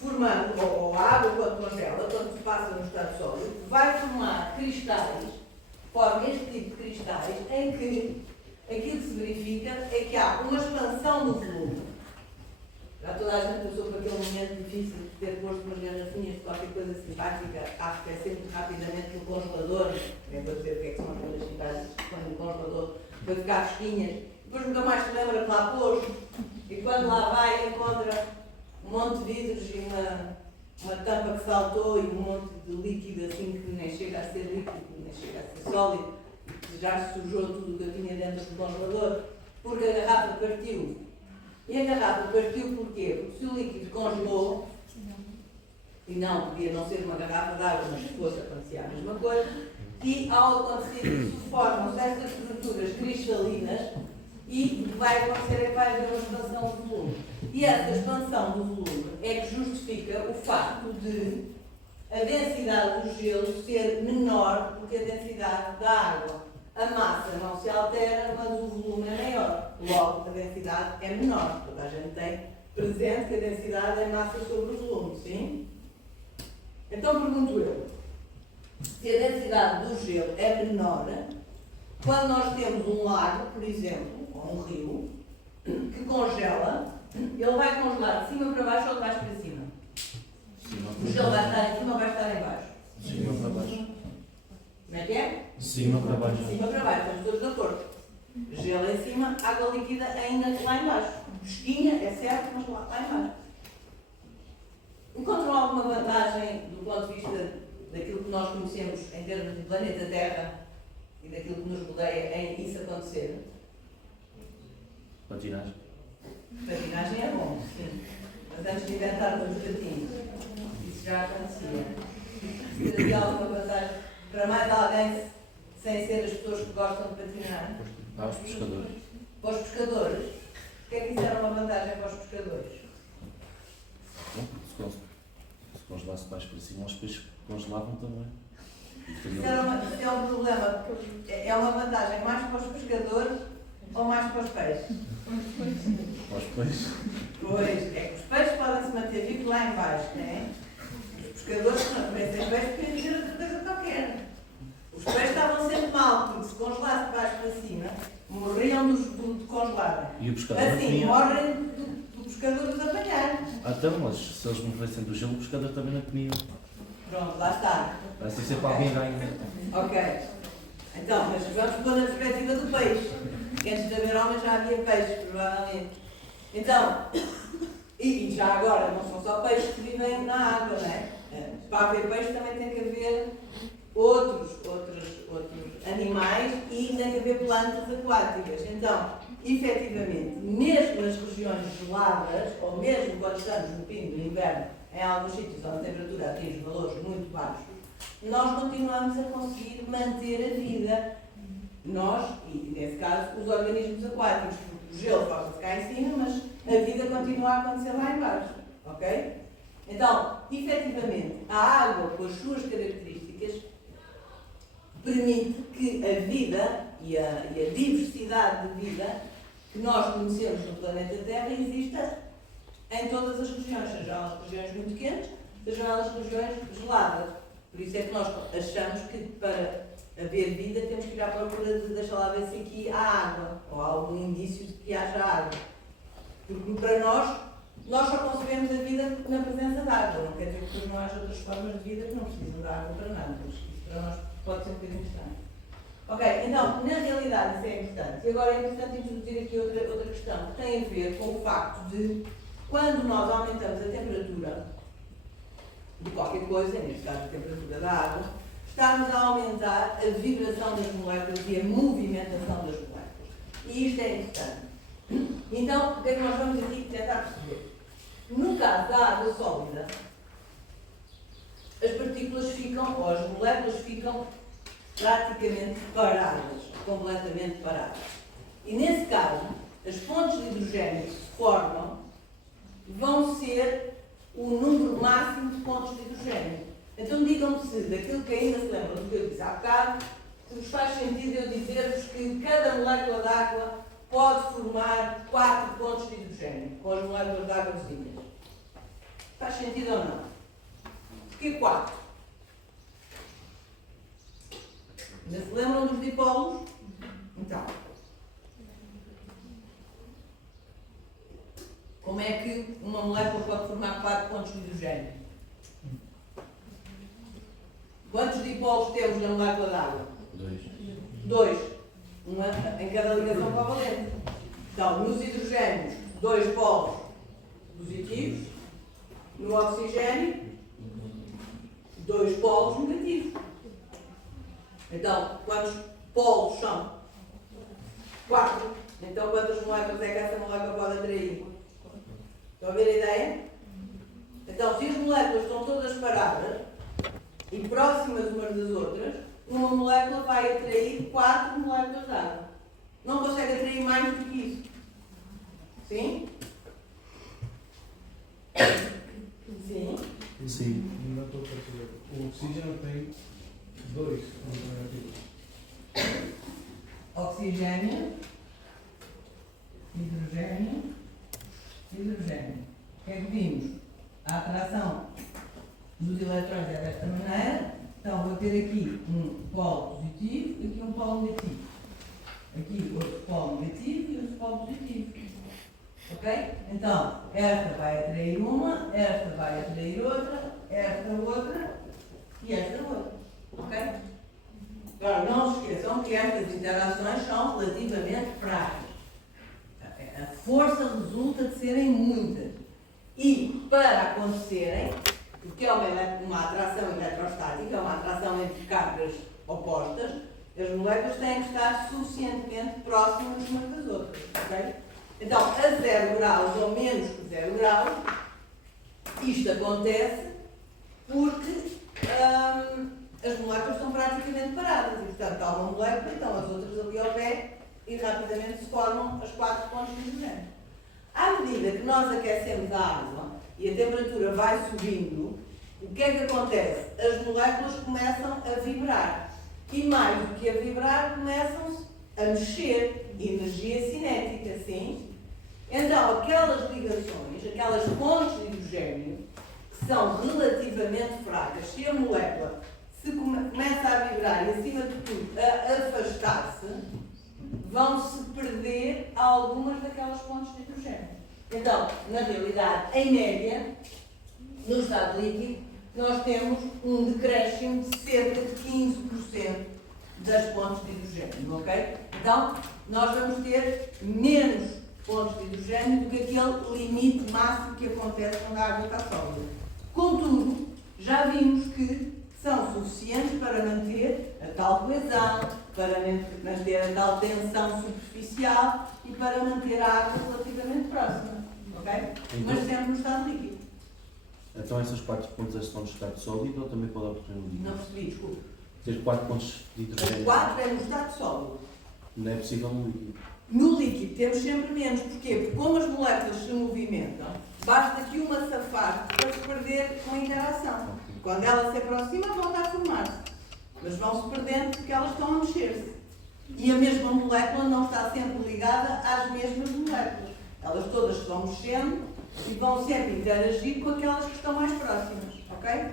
formamos, ou a água quando congela, quando se passa no estado sólido, vai formar cristais, forma este tipo de cristais, em que aquilo que se verifica é que há uma expansão do volume. Já toda a gente passou por aquele momento difícil de ter posto umas garrafinhas de qualquer coisa simpática a arrefecer muito rapidamente no congelador. Nem vou dizer o que é que são aquelas simpáticas que põem no congelador para ficar fresquinhas. Depois nunca mais se lembra que lá pôs. E quando lá vai encontra um monte de vidros e uma tampa que saltou e um monte de líquido assim que nem chega a ser líquido, nem chega a ser sólido, que já sujou tudo o que tinha dentro do congelador, porque a garrafa partiu. E a garrafa partiu porquê? Porque se o líquido congelou, e não, podia não ser uma garrafa de água, mas se fosse acontecer a mesma coisa, e ao acontecer isso formam-se estas estruturas cristalinas e o que vai acontecer é que vai haver uma expansão do volume. E essa expansão do volume é que justifica o facto de a densidade do gelo ser menor do que a densidade da água. A massa não se altera, mas o volume é maior. Logo, a densidade é menor. Toda a gente tem presente que a densidade é massa sobre o volume, sim? Então pergunto eu, se a densidade do gelo é menor, quando nós temos um lago, por exemplo, ou um rio, que congela, ele vai congelar de cima para baixo ou de baixo para cima? O gelo vai estar em cima ou vai estar em baixo? De cima para baixo. Como é que é? De cima para baixo. De cima para baixo, estamos todos de acordo. Gelo em cima, água líquida ainda lá em baixo. Fresquinha, é certo, mas lá em baixo. Encontram alguma vantagem do ponto de vista daquilo que nós conhecemos em termos de planeta Terra e daquilo que nos rodeia em isso acontecer? Patinagem. Patinagem é bom, sim. Mas antes de inventarmos os patins, isso já acontecia. Se havia alguma vantagem para mais alguém sem ser as pessoas que gostam de patinar? Para os pescadores. Para os pescadores? O que é que isso era uma vantagem para os pescadores? Se congelasse mais para cima, os peixes congelavam também. Isso é um problema. É uma vantagem mais para os pescadores ou mais para os peixes? Para os peixes. Pois, é que os peixes podem se manter vivos lá em baixo, não é? Os pescadores não comecem peixes podiam dizer outra coisa qualquer. Os peixes estavam sempre mal, porque se congelasse de baixo para cima, morriam de congelar. E o pescador não Assim, comia. morrem do pescador os apanhar. Então, mas se eles morressem do gelo, o pescador também não comia. Pronto, lá está. Vai ser sempre alguém ganha. Ok. Então, mas vamos pôr na perspectiva do peixe. Que antes de haver homens já havia peixes, provavelmente. Então, e já agora, não são só peixes que vivem na água, não é? Para haver peixe também tem que haver outros animais e tem que haver plantas aquáticas. Então, efetivamente, mesmo nas regiões geladas, ou mesmo quando estamos no fim do inverno, em alguns sítios onde a temperatura atinge valores muito baixos, nós continuamos a conseguir manter a vida. Nós, e nesse caso, os organismos aquáticos, porque o gelo forma-se cá em cima, mas a vida continua a acontecer lá em baixo, ok? Então, efetivamente, a água, com as suas características, permite que a vida e a diversidade de vida que nós conhecemos no planeta Terra exista em todas as regiões, sejam elas regiões muito quentes, sejam elas regiões geladas. Por isso é que nós achamos que para haver vida temos que ir à procura de deixar lá ver se aqui há água, ou há algum indício de que haja água. Porque para nós só concebemos a vida na presença de água, não quer dizer que não haja outras formas de vida que não precisam de água para nada, mas isso para nós pode ser um bocadinho estranho. Ok, então, na realidade isso é importante. E agora é importante introduzir aqui outra questão que tem a ver com o facto de, quando nós aumentamos a temperatura de qualquer coisa, neste caso a temperatura da água, estamos a aumentar a vibração das moléculas e a movimentação das moléculas. E isto é importante. Então, o que é que nós vamos aqui tentar perceber? No caso da água sólida, as partículas ficam, ou as moléculas ficam praticamente paradas, completamente paradas. E nesse caso, as fontes de hidrogênio que se formam vão ser o número máximo de fontes de hidrogênio. Então digam-me se, daquilo que ainda se lembram do que eu disse há bocado, se vos faz sentido eu dizer-vos que cada molécula de água pode formar 4 pontos de hidrogênio, com as moléculas de água vizinhas. Faz sentido ou não? Porquê 4? Ainda se lembram dos dipolos? Então, como é que uma molécula pode formar 4 pontos de hidrogênio? Quantos dipolos temos na molécula de água? 2. Uma em cada ligação covalente. Então, nos hidrogénios, 2 polos positivos. No oxigênio, 2 polos negativos. Então, quantos polos são? 4. Então, quantas moléculas é que essa molécula pode atrair? Estão a ver a ideia? Então, se as moléculas estão todas paradas e próximas umas das outras, uma molécula vai atrair 4 moléculas de água. Não consegue atrair mais do que isso. Sim? Sim? Sim. Não estou a perceber. O oxígeno tem 2 negativos. Oxigênio, hidrogênio, hidrogênio. O que é que vimos? A atração dos elétrons é desta maneira. Então, vou ter aqui um polo positivo e aqui um polo negativo. Aqui outro polo negativo e outro polo positivo. Ok? Então, esta vai atrair uma, esta vai atrair outra, esta outra e esta outra. Ok? Agora, não se esqueçam que estas interações são relativamente frágeis. A força resulta de serem muitas. E, para acontecerem, porque é uma atração eletrostática, é uma atração entre cargas opostas, as moléculas têm que estar suficientemente próximas umas das outras. Okay? Então, a 0 graus ou menos que 0 graus, isto acontece porque as moléculas estão praticamente paradas. E, portanto, há uma molécula, então as outras ali ao pé, e rapidamente se formam as 4 pontos de hidrogênio. À medida que nós aquecemos a água e a temperatura vai subindo, o que é que acontece? As moléculas começam a vibrar. E mais do que a vibrar, começam-se a mexer. Energia cinética, sim? Então, aquelas ligações, aquelas fontes de hidrogênio, que são relativamente fracas, se a molécula se começa a vibrar e, acima de tudo, a afastar-se, vão-se perder algumas daquelas fontes de hidrogênio. Então, na realidade, em média, no estado líquido, nós temos um decréscimo de cerca de 15% das fontes de hidrogênio, ok? Então, nós vamos ter menos fontes de hidrogênio do que aquele limite máximo que acontece quando a água está sólida. Contudo, já vimos que são suficientes para manter a tal coesão, para manter a tal tensão superficial e para manter a água relativamente próxima, ok? Mas sempre no estado líquido. Então essas 4 pontos estão no estado sólido ou também pode ocorrer no líquido? Não percebi, desculpa. Ter 4 pontos de As hidrogênio 4 é no estado sólido. não é possível no líquido. No líquido temos sempre menos. Porquê? Porque como as moléculas se movimentam, basta que uma se afaste para se perder com a interação. Quando ela se aproxima, volta a formar-se. Mas vão-se perdendo porque elas estão a mexer-se. E a mesma molécula não está sempre ligada às mesmas moléculas. Elas todas se vão mexendo e vão sempre interagir com aquelas que estão mais próximas. Ok?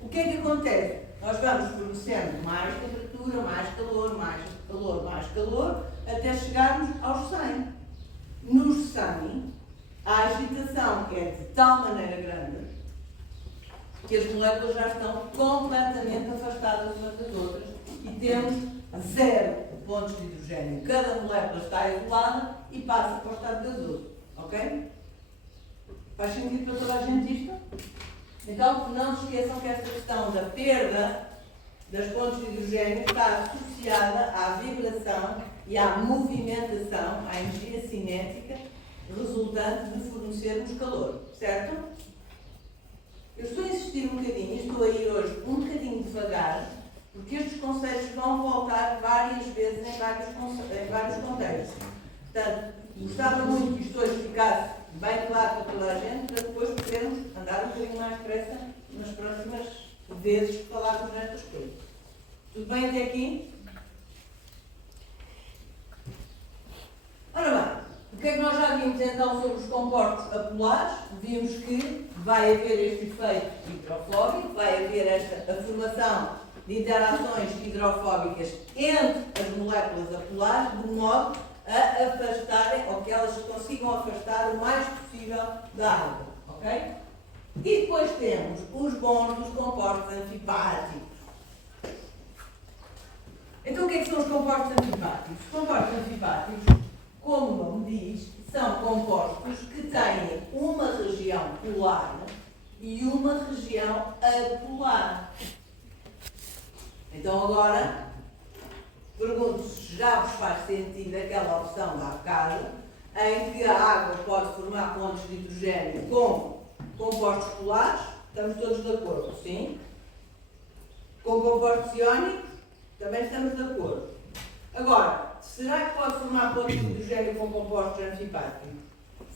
O que é que acontece? Nós vamos fornecendo mais temperatura, mais calor, mais calor, mais calor, até chegarmos aos 100. Nos 100, a agitação é de tal maneira grande que as moléculas já estão completamente afastadas umas das outras e temos 0 pontos de hidrogênio. Cada molécula está isolada e passa para o estado gasoso. Ok? Faz sentido para toda a gente isto? Então, não se esqueçam que esta questão da perda das pontes de hidrogênio está associada à vibração e à movimentação, à energia cinética resultante de fornecermos calor. Certo? Eu estou a insistir um bocadinho, estou a ir hoje um bocadinho devagar, porque estes conceitos vão voltar várias vezes em vários contextos. Portanto, gostava muito que isto hoje ficasse bem claro para toda a gente, para depois podermos andar um bocadinho mais depressa nas próximas vezes que falarmos nestas coisas. Tudo bem até aqui? Ora bem, o que é que nós já vimos então sobre os compostos apolares? Vimos que vai haver este efeito hidrofóbico, vai haver a formação de interações hidrofóbicas entre as moléculas apolares, de modo a afastarem, ou que elas se consigam afastar o mais possível da água. Ok? E depois temos os bons dos compostos anfipáticos. Então o que é que são os compostos anfipáticos? Os compostos anfipáticos, como o nome diz, são compostos que têm uma região polar e uma região apolar. Então agora, pergunto se já vos faz sentido aquela opção da bocado, em que a água pode formar pontos de hidrogênio com compostos polares. Estamos todos de acordo, sim? Com compostos iónicos, também estamos de acordo. Agora, será que pode formar pontos de hidrogênio com compostos anfipáticos?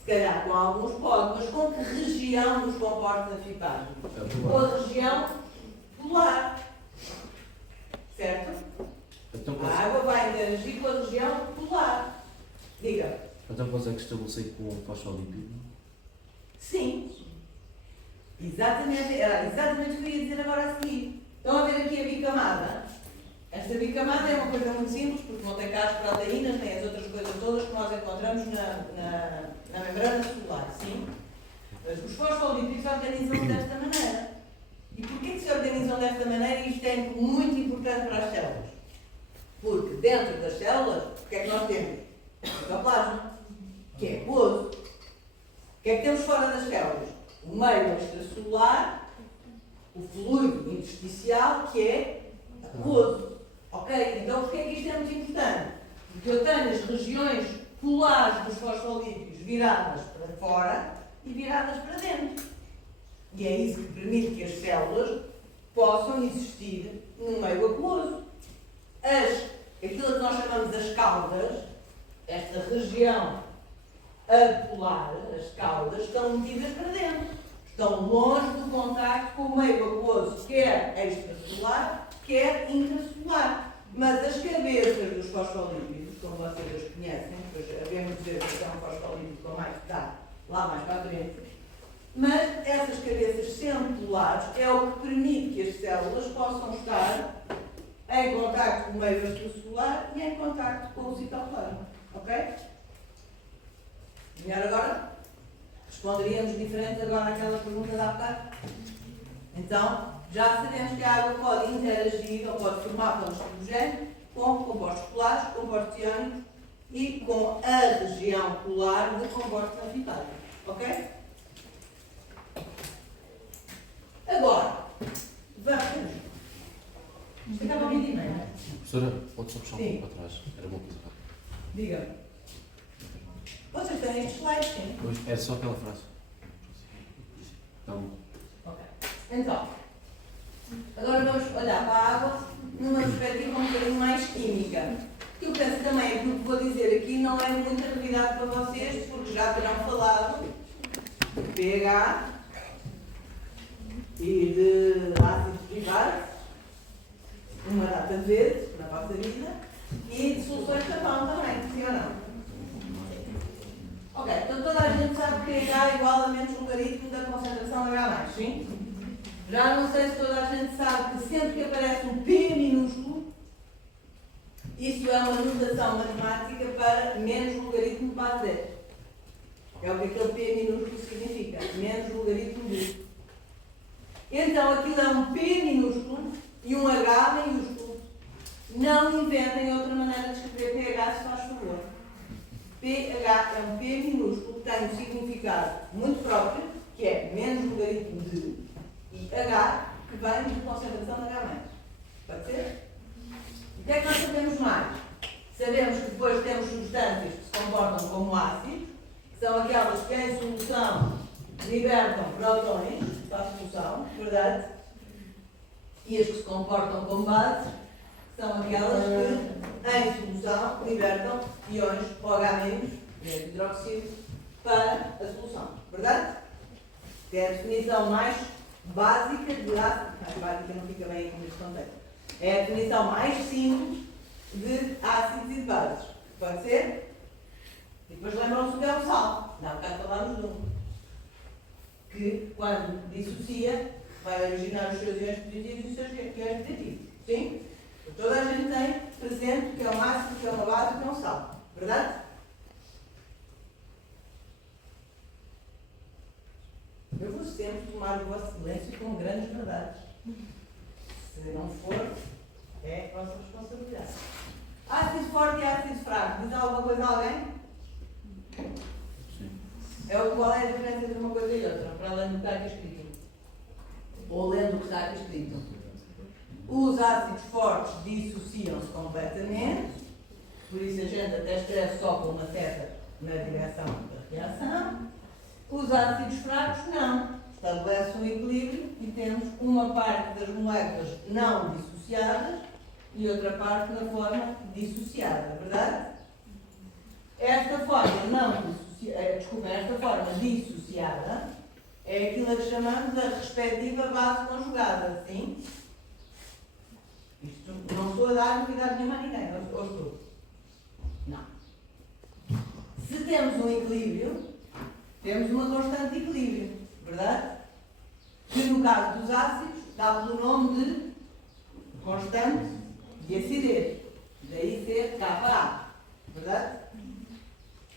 Se calhar com alguns pode, mas com que região dos compostos anfipáticos? Com a região polar. Certo? Então, A água vai interagir com a região polar. Diga. então consegue estabelecer com o fosfolípido? Sim. Exatamente. Era exatamente o que eu ia dizer agora a seguir. Estão a ver aqui a bicamada? Esta bicamada é uma coisa muito simples, porque não tem cá as proteínas, nem as outras coisas todas que nós encontramos na membrana celular. Sim. Mas os fosfolípidos organizam desta maneira. E porquê que se organizam desta maneira? E isto é muito importante para as células. Porque dentro das células, o que é que nós temos? Citoplasma, que é aquoso. O que é que temos fora das células? O meio extracelular, o fluido intersticial, que é aquoso. Ok? Então porquê é que isto é muito importante? Porque eu tenho as regiões polares dos fosfolípidos viradas para fora e viradas para dentro. E é isso que permite que as células possam existir no meio aquoso. Aquilo que nós chamamos as caudas, esta região apolar, as caudas, estão metidas para dentro. Estão longe do contacto com o meio aquoso, quer extracelular, quer intracelular. Mas as cabeças dos fosfolípidos, como vocês as conhecem, pois havemos de dizer que é um fosfolípido com mais que está lá mais para a frente, mas essas cabeças sendo polares é o que permite que as células possam estar em contacto com o meio extracelular e em contacto com o citoplasma. Ok? Melhor agora? Responderíamos diferente agora àquela pergunta da bocado? Então, já sabemos que a água pode interagir ou pode formar pontos de hidrogênio com compostos polares, compostos iónicos e com a região polar de compostos anfipáticos. Ok? Agora, vamos. Isto acaba a meio de meia. Professora, pode só puxar um Sim. pouco para trás? Era uma coisa rápida. Diga. Vocês têm estes slides, sim? Pois, é só aquela frase. Então, Ok. Então, agora vamos olhar para a água numa perspectiva um bocadinho mais química. E o eu penso também que o que vou dizer aqui não é muita novidade para vocês, porque já terão falado de pH e de ácidos derivados, uma data de vezes na vossa vida, e de soluções de tampão também, sim ou não? Ok, então toda a gente sabe que pH é igual a menos logaritmo da concentração H+, sim? Já não sei se toda a gente sabe que sempre que aparece um P minúsculo, isso é uma notação matemática para menos logaritmo de base 10. É o que aquele P minúsculo significa, menos logaritmo de. Então aquilo é um P minúsculo e um H maiúsculo. Não inventem outra maneira de escrever pH, se faz favor. pH é um P minúsculo que tem um significado muito próprio, que é menos logaritmo de, e H, que vem de concentração de H-. Pode ser? O que é que nós sabemos mais? Sabemos que depois temos substâncias que se comportam como ácidos, que são aquelas que em solução libertam prótons para a solução, verdade? E as que se comportam como bases são aquelas que em solução libertam iões OH-, hidroxilo, para a solução, verdade? Que é a definição mais básica de ácido, mais básica não fica bem aqui neste contexto. É a definição mais simples de ácidos e de bases. Pode ser? E depois lembram-se que é o sal. Há bocado falámos de um. Que, quando dissocia, vai originar os seus iões positivos e os seus iões negativos. Sim? Toda a gente tem presente que é um ácido, que é uma base, que é um sal. Verdade? Eu vou sempre tomar o vosso silêncio com grandes verdades. Se não for, é a vossa responsabilidade. Ácido forte e ácido fraco. Diz alguma coisa a alguém? Sim. Qual é a diferença entre uma coisa e outra? Para além do que está aqui escrito. Ou lendo o que está aqui escrito. Os ácidos fortes dissociam-se completamente. Por isso a gente até escreve só com uma seta na direção da reação. Os ácidos fracos não. Estabelece um equilíbrio e temos uma parte das moléculas não dissociadas e outra parte na forma dissociada, verdade? Esta forma esta forma dissociada é aquilo que chamamos da respectiva base conjugada, sim? Isto não estou a dar novidade nenhuma a ninguém, ou estou? Não. Se temos um equilíbrio, temos uma constante de equilíbrio, verdade? Que no caso dos ácidos dá pelo nome de constante de acidez. Daí ser Ka, verdade?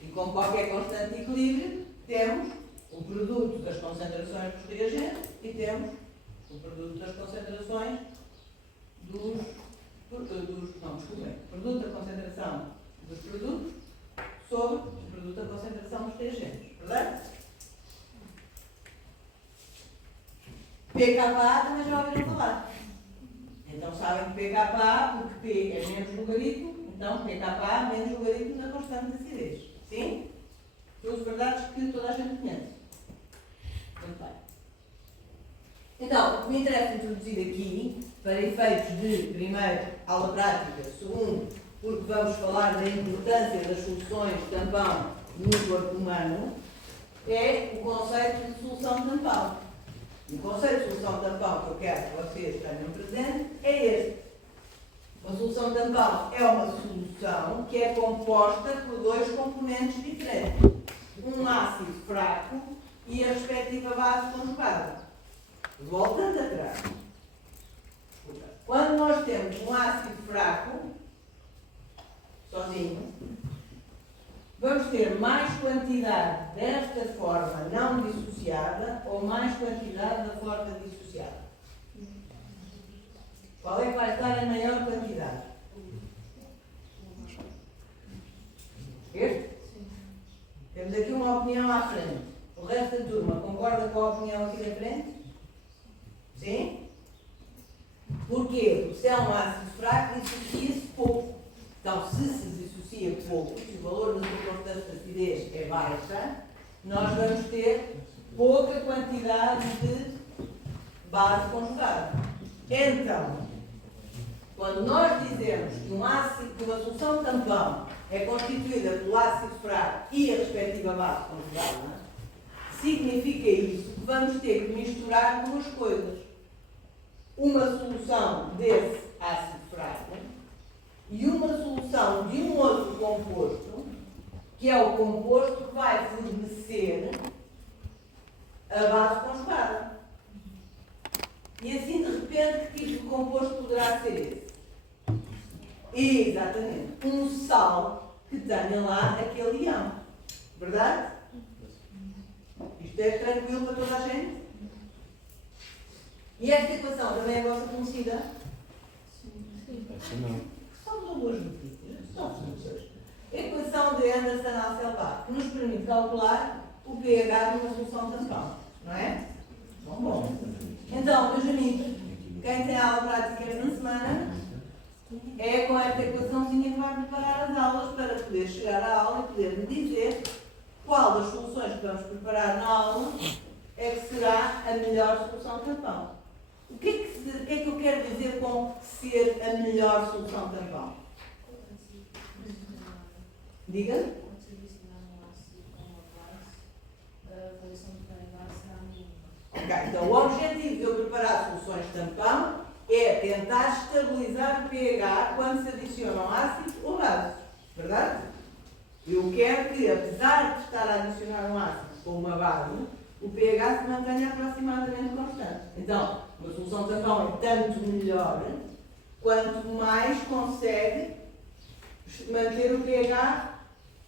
E com qualquer constante de equilíbrio, temos o produto das concentrações dos reagentes e temos o produto das concentrações produto da concentração dos produtos sobre o produto da concentração dos reagentes, verdade? pKa também já ouviram falar. Então sabem que pKa, porque P é menos logaritmo, então pKa menos logaritmo da constante de acidez. Sim? Duas verdades que toda a gente conhece. Muito bem. Então, o que me interessa introduzir aqui, para efeitos de, primeiro, aula prática, segundo, porque vamos falar da importância das soluções de tampão no corpo humano, é o conceito de solução tampão. O conceito de solução tampão que eu quero que vocês tenham presente é este. Uma solução tampão é uma solução que é composta por dois componentes diferentes. Um ácido fraco e a respectiva base conjugada. Voltando atrás. Quando nós temos um ácido fraco, sozinho, vamos ter mais quantidade desta forma não dissociada ou mais quantidade da forma dissociada. Qual é que vai estar a maior quantidade? Este? Temos aqui uma opinião à frente. O resto da turma concorda com a opinião aqui da frente? Sim? Porquê? Porque se é um ácido fraco, dissocia-se pouco. Então, se se dissocia pouco, se o valor da sua constante de acidez é baixa, nós vamos ter pouca quantidade de base conjugada. Então, Quando nós dizemos que que uma solução tampão é constituída pelo ácido fraco e a respectiva base conjugada, significa isso que vamos ter que misturar duas coisas. Uma solução desse ácido fraco e uma solução de um outro composto, que é o composto que vai fornecer a base conjugada. E assim, de repente, que tipo de composto poderá ser esse? Exatamente, um sal que tenha lá aquele ião. Verdade? Isto é tranquilo para toda a gente? E esta equação também é a vossa conhecida? Essa não. São boas notícias. São simples. A equação de Anderson-Hasselbalch, que nos permite calcular o pH de uma solução tampão. Não é? Bom. Então, meus amigos, quem tem aula prática esta semana, é com esta equaçãozinha que vai preparar as aulas para poder chegar à aula e poder me dizer qual das soluções que vamos preparar na aula é que será a melhor solução tampão. O que é que eu quero dizer com ser a melhor solução tampão? Diga? Ok, então o objetivo de eu preparar soluções tampão é tentar estabilizar o pH quando se adicionam ácidos ou bases. Verdade? Eu quero que, apesar de estar a adicionar um ácido ou uma base, o pH se mantenha aproximadamente constante. Então, uma solução tampão é tanto melhor quanto mais consegue manter o pH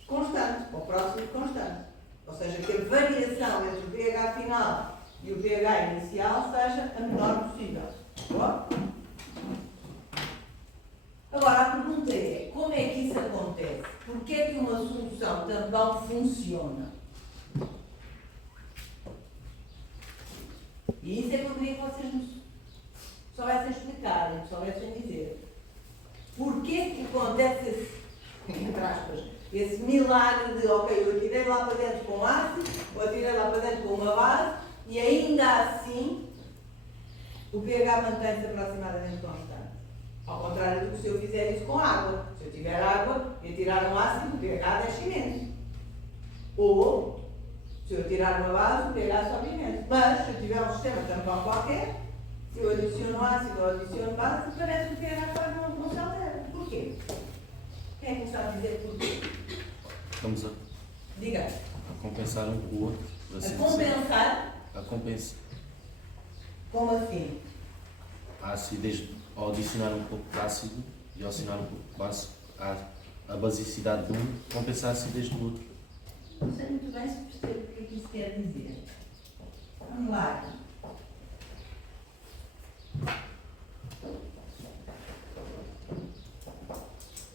constante, ou próximo de constante. Ou seja, que a variação entre o pH final e o pH inicial seja a menor possível. Boa? Agora, a pergunta é, como é que isso acontece? Porquê é que uma solução tampão funciona? E isso é que eu queria que vocês me soubessem explicar, me soubessem dizer. Porquê que acontece esse, entre aspas, esse milagre de, ok, eu atirei lá para dentro com ácido, ou atirei lá para dentro com uma base, e ainda assim o pH mantém-se aproximadamente constante. Ao contrário do que se eu fizer isso com água. Se eu tiver água e tirar um ácido, o pH desce imenso. Ou, se eu tirar uma base, o pH sobe imenso. Mas, se eu tiver um sistema tampão qualquer, se eu adiciono ácido ou adiciono base, parece que o pH quase não se altera. Porquê? Quem é que me sabe dizer porquê? Estamos Diga. a compensar um com o outro. por assim A dizer. compensar? A compensar Como assim? a acidez, ao adicionar um pouco de ácido e ao adicionar um pouco de base, a basicidade de um compensa a acidez do outro. Não sei muito bem se percebo o que é que isso quer dizer. Vamos lá.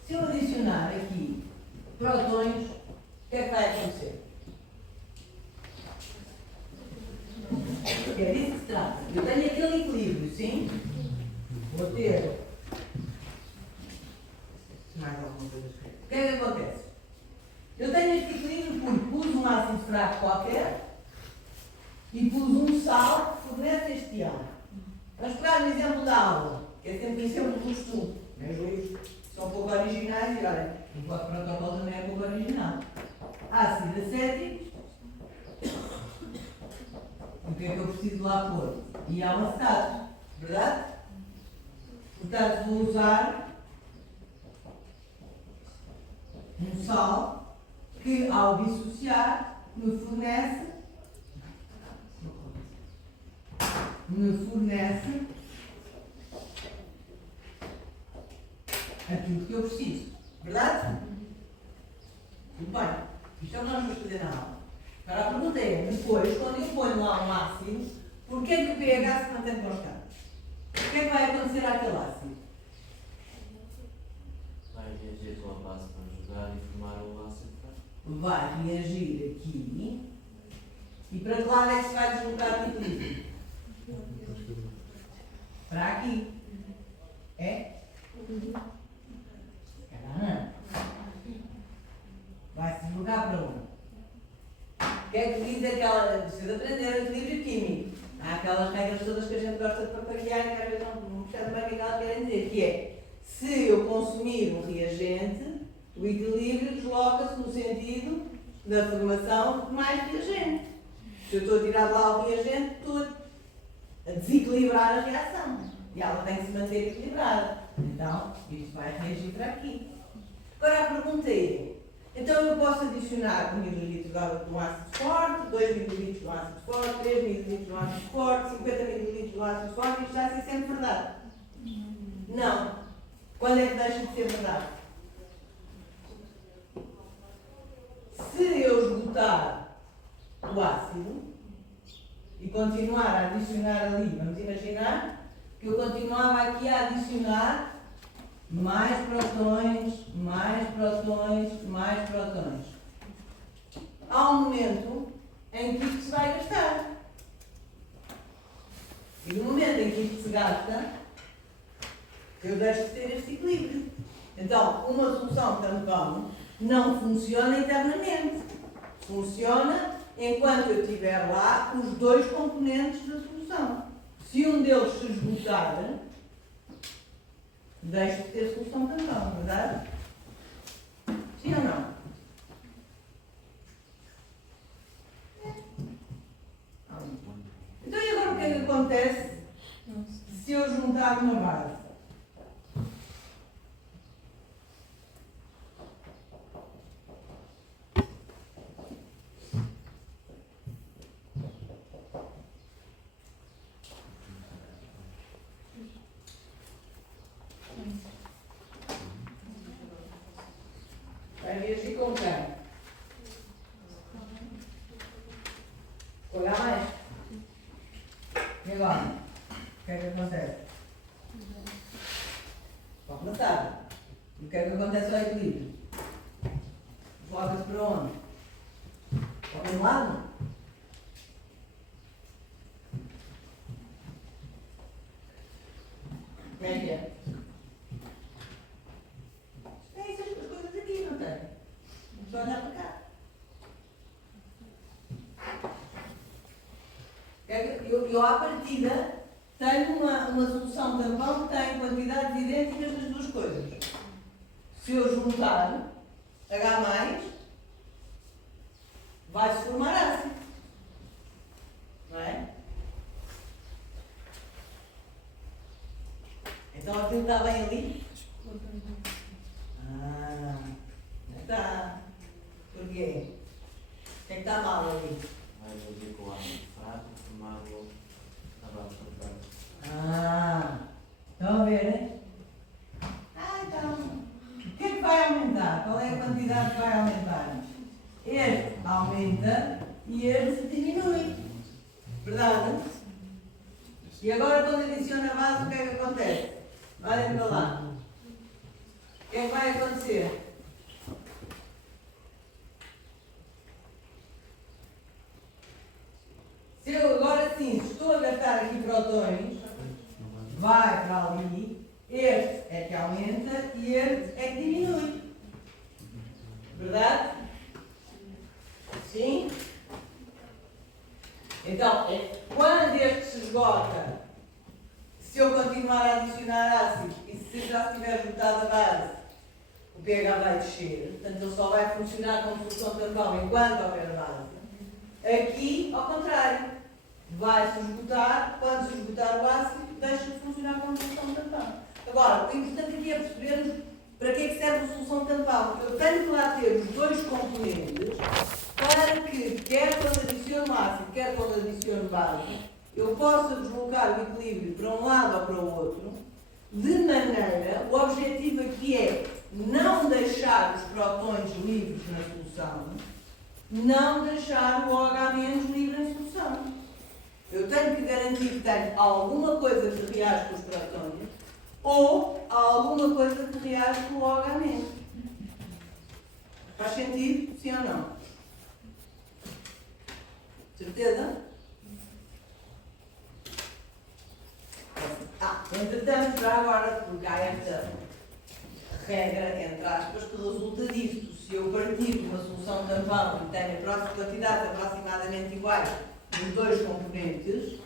Se eu adicionar aqui protões, o que é que vai acontecer? É disso que se trata. Eu tenho aquele equilíbrio, sim? Vou ter mais alguma coisa. O que é que acontece? Eu tenho este equilíbrio porque pus um ácido fraco qualquer e pus um sal que fornece este ião. Vamos pegar no exemplo da aula, que é sempre um exemplo do estudo. Os livros são pouco originais e olha, o vosso protocolo também é pouco original. Ácido acético. O que é que eu preciso lá pôr? Ião acetato. Verdade? Portanto, vou usar um sal que, ao dissociar, me fornece aquilo que eu preciso. Verdade? Tudo bem. Isto é o que nós vamos fazer na aula. Agora a pergunta é, depois, quando eu ponho lá um ácido, porquê que o pH se mantém constante? O que é que vai acontecer àquele ácido? Vai reagir com a base conjugada e formar o ácido fraco. Vai reagir aqui. E para que lado é que se vai deslocar o equilíbrio? Para aqui. É? Caramba. Vai se deslocar para onde? O que é que diz aquela. Precisa aprender o equilíbrio químico. Há aquelas regras todas que a gente gosta de papaguear e que às vezes não percebe bem o que elas querem dizer, que é Se eu consumir um reagente, o equilíbrio desloca-se no sentido da formação de mais reagente. Se eu estou a tirar de lá o reagente, estou a desequilibrar a reação. E ela tem que se manter equilibrada. Então, isto vai reagir para aqui. Agora a pergunta é, então eu posso adicionar 1 ml de um ácido forte, 2 ml de um ácido forte, 3 ml de um ácido forte, 50 ml de um ácido forte, isto está a ser sempre verdade? Não. Quando é que deixa de ser verdade? Se eu esgotar o ácido e continuar a adicionar ali, vamos imaginar que eu continuava aqui a adicionar mais protões, mais protões, mais protões. Há um momento em que isto se vai gastar. E no momento em que isto se gasta, eu deixo de ter este equilíbrio. Então, uma solução tampão não funciona internamente. Funciona enquanto eu tiver lá os dois componentes da solução. Se um deles se esgotar, deixo de ter solução tampão, verdade? Sim ou não? Então e agora o que é que acontece se eu juntar uma base? Vai reagir com quem? Olhar mais? E agora? O que é que acontece? Para começar. O que é que acontece ao equilíbrio? Desloca-se para onde? Para um lado? Como é que é? Tem essas duas coisas aqui, não tem? Vamos olhar para cá. Eu à partida tenho uma solução tampão que tem quantidades idênticas das duas coisas. Se eu juntar H+, vai-se formar ácido. Não é? Então aquilo está bem ali? Está. Porquê? O que é que está mal ali? Vai reagir com o ácido fraco e formar a base completa. Estão a ver, hein? Então. O que é que vai aumentar? Qual é a quantidade que vai aumentar? Este aumenta e este diminui. Verdade? E agora quando adiciona a base, o que é que acontece? Olhem para lá. O que é que vai acontecer? Se eu agora sim estou a gastar aqui protões, vai para ali, este é que aumenta e este é que diminui. Verdade? Sim? Então, quando este se esgota, se eu continuar a adicionar ácido e se já estiver esgotada a base, o pH vai descer, portanto ele só vai funcionar como solução tampão enquanto houver base. Aqui, ao contrário, vai-se esgotar, quando se esgotar o ácido, deixa de funcionar como solução tampão. Agora, o importante aqui é percebermos para que é que serve a solução tampão. Eu tenho que lá ter os dois componentes para que, quer quando adiciono ácido, quer quando adiciono base, eu possa deslocar o equilíbrio para um lado ou para o outro, de maneira, o objetivo aqui é não deixar os protões livres na solução, não deixar o OH- livre na solução. Eu tenho que garantir que tenho alguma coisa que reage com os protões ou alguma coisa que reage com o OH-. Faz sentido? Sim ou não? Certeza? Entretanto, já agora, porque há esta regra, entre aspas, que resulta disto. Se eu partir de uma solução tampão e tenho quantidades aproximadamente iguais dos dois componentes,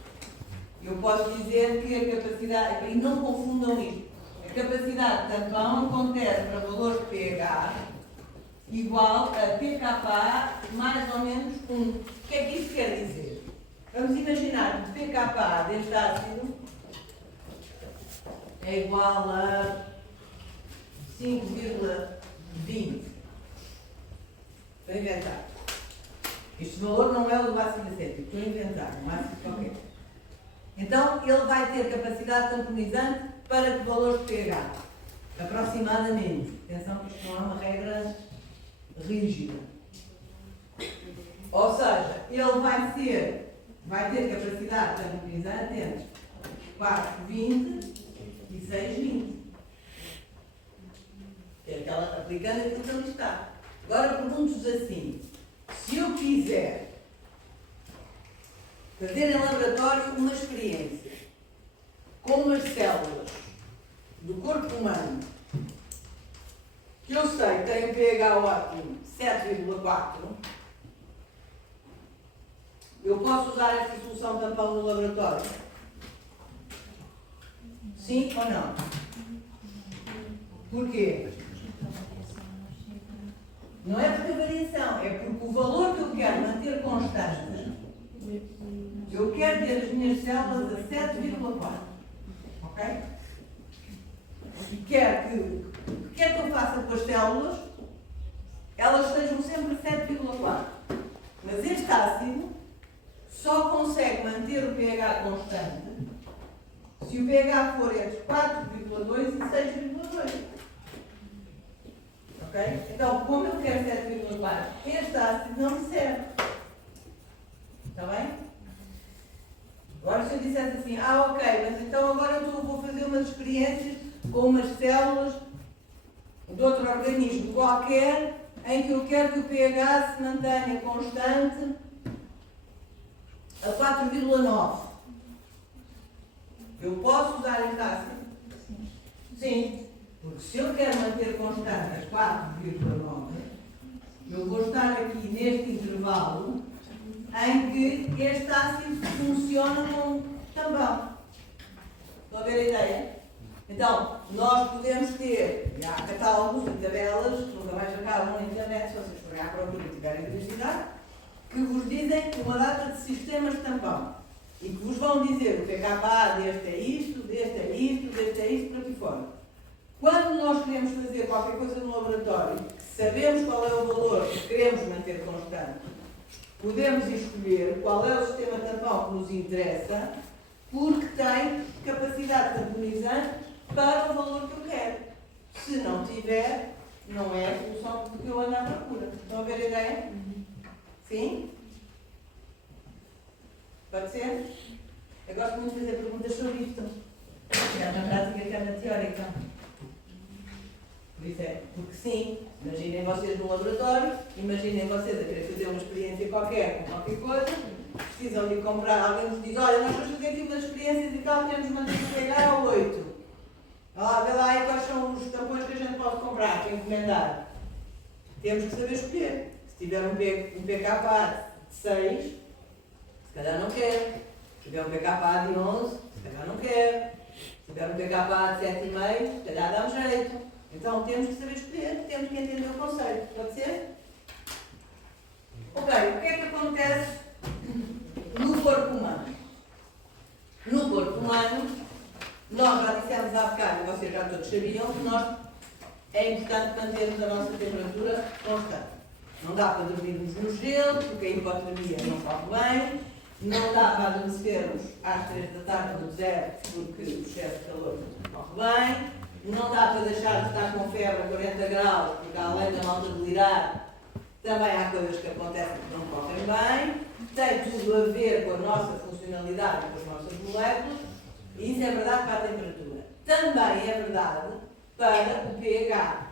eu posso dizer que a capacidade, e não confundam isto, capacidade de tampão acontece para valores de pH igual a pKa mais ou menos 1. O que é que isso quer dizer? Vamos imaginar que pKa deste ácido é igual a 5,20. Estou a inventar. Este valor não é o do ácido acético, estou a inventar, um ácido qualquer. Então, ele vai ter capacidade tamponizante para que valores de pH? Aproximadamente. Atenção que isto não é uma regra rígida. Ou seja, ele vai ter capacidade tamponizante entre 4,20 e 6,20. É aquela, aplicando aquilo que ali está. Agora pergunto-vos assim, se eu quiser fazer em laboratório uma experiência com umas células do corpo humano que eu sei que tem um pH ótimo 7,4, eu posso usar esta solução tampão no laboratório? Sim ou não? Porquê? Não é porque a variação, é porque o valor que eu quero manter constante, eu quero ter as minhas células a 7,4. Ok? E quero que eu faça com as células, elas estejam sempre a 7,4. Mas este ácido só consegue manter o pH constante se o pH for entre 4,2 e 6,2. Ok? Então, como eu quero 7,4, este ácido não me serve. Está bem? Agora, se eu dissesse assim, ok, mas então agora eu vou fazer umas experiências com umas células de outro organismo qualquer, em que eu quero que o pH se mantenha constante a 4,9. Eu posso usar este ácido? Sim. Porque se eu quero manter constante a 4,9, eu vou estar aqui neste intervalo em que este ácido funciona como tampão. Estão a ver a ideia? Então, nós podemos ter, e há catálogos e tabelas que nunca mais acabam na internet, se vocês forem à procura e tiverem curiosidade, que vos dizem uma data de sistemas de tampão e que vos vão dizer o pKa deste é isto, deste é isto, deste é isto, por aqui fora. Quando nós queremos fazer qualquer coisa no laboratório, sabemos qual é o valor que queremos manter constante, podemos escolher qual é o sistema tampão que nos interessa, porque tem capacidade tamponizante para o valor que eu quero. Se não tiver, não é a solução que eu ando à procura. Estão a ver a ideia? Sim? Pode ser? Eu gosto muito de fazer perguntas sobre isto. Quer na prática, quer na teórica. Por isso é, porque sim, imaginem vocês no laboratório, imaginem vocês a querer fazer uma experiência qualquer com qualquer coisa, precisam de comprar, alguém vos diz, olha, nós vamos fazer aqui umas experiências e tal, temos de manter o pH a 8. Vê lá aí quais são os tampões que a gente pode comprar para encomendar. Temos que saber escolher. Se tiver um pKa de 6, se calhar não quer. Se tiver um pKa de 11, se calhar não quer. Se tiver um pKa de 7,5, se calhar dá um jeito. Então temos que saber escolher, temos que entender o conceito. Pode ser? Ok, o que é que acontece no corpo humano? No corpo humano, nós já dissemos há bocado, e vocês já todos sabiam, que é importante mantermos a nossa temperatura constante. Não dá para dormirmos no gelo, porque a hipotermia não corre bem. Não dá para adormecermos às 3 da tarde no deserto, porque o excesso de calor não corre bem. Não dá para deixar de estar com febre a 40 graus, porque além da malta delirar, também há coisas que acontecem que não correm bem. Tem tudo a ver com a nossa funcionalidade e com as nossas moléculas. E isso é verdade para a temperatura. Também é verdade para o pH.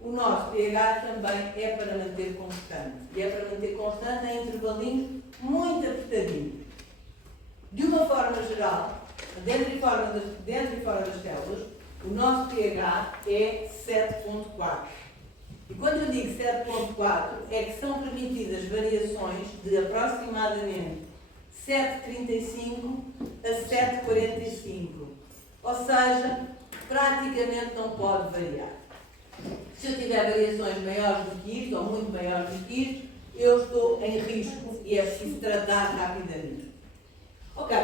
O nosso pH também é para manter constante. E é para manter constante em intervalinhos muito apertadinhos. De uma forma geral, dentro e fora das células, o nosso pH é 7,4. E quando eu digo 7,4, é que são permitidas variações de aproximadamente 7,35 a 7,45. Ou seja, praticamente não pode variar. Se eu tiver variações maiores do que isto, ou muito maiores do que isto, eu estou em risco e é preciso tratar rapidamente. Ok,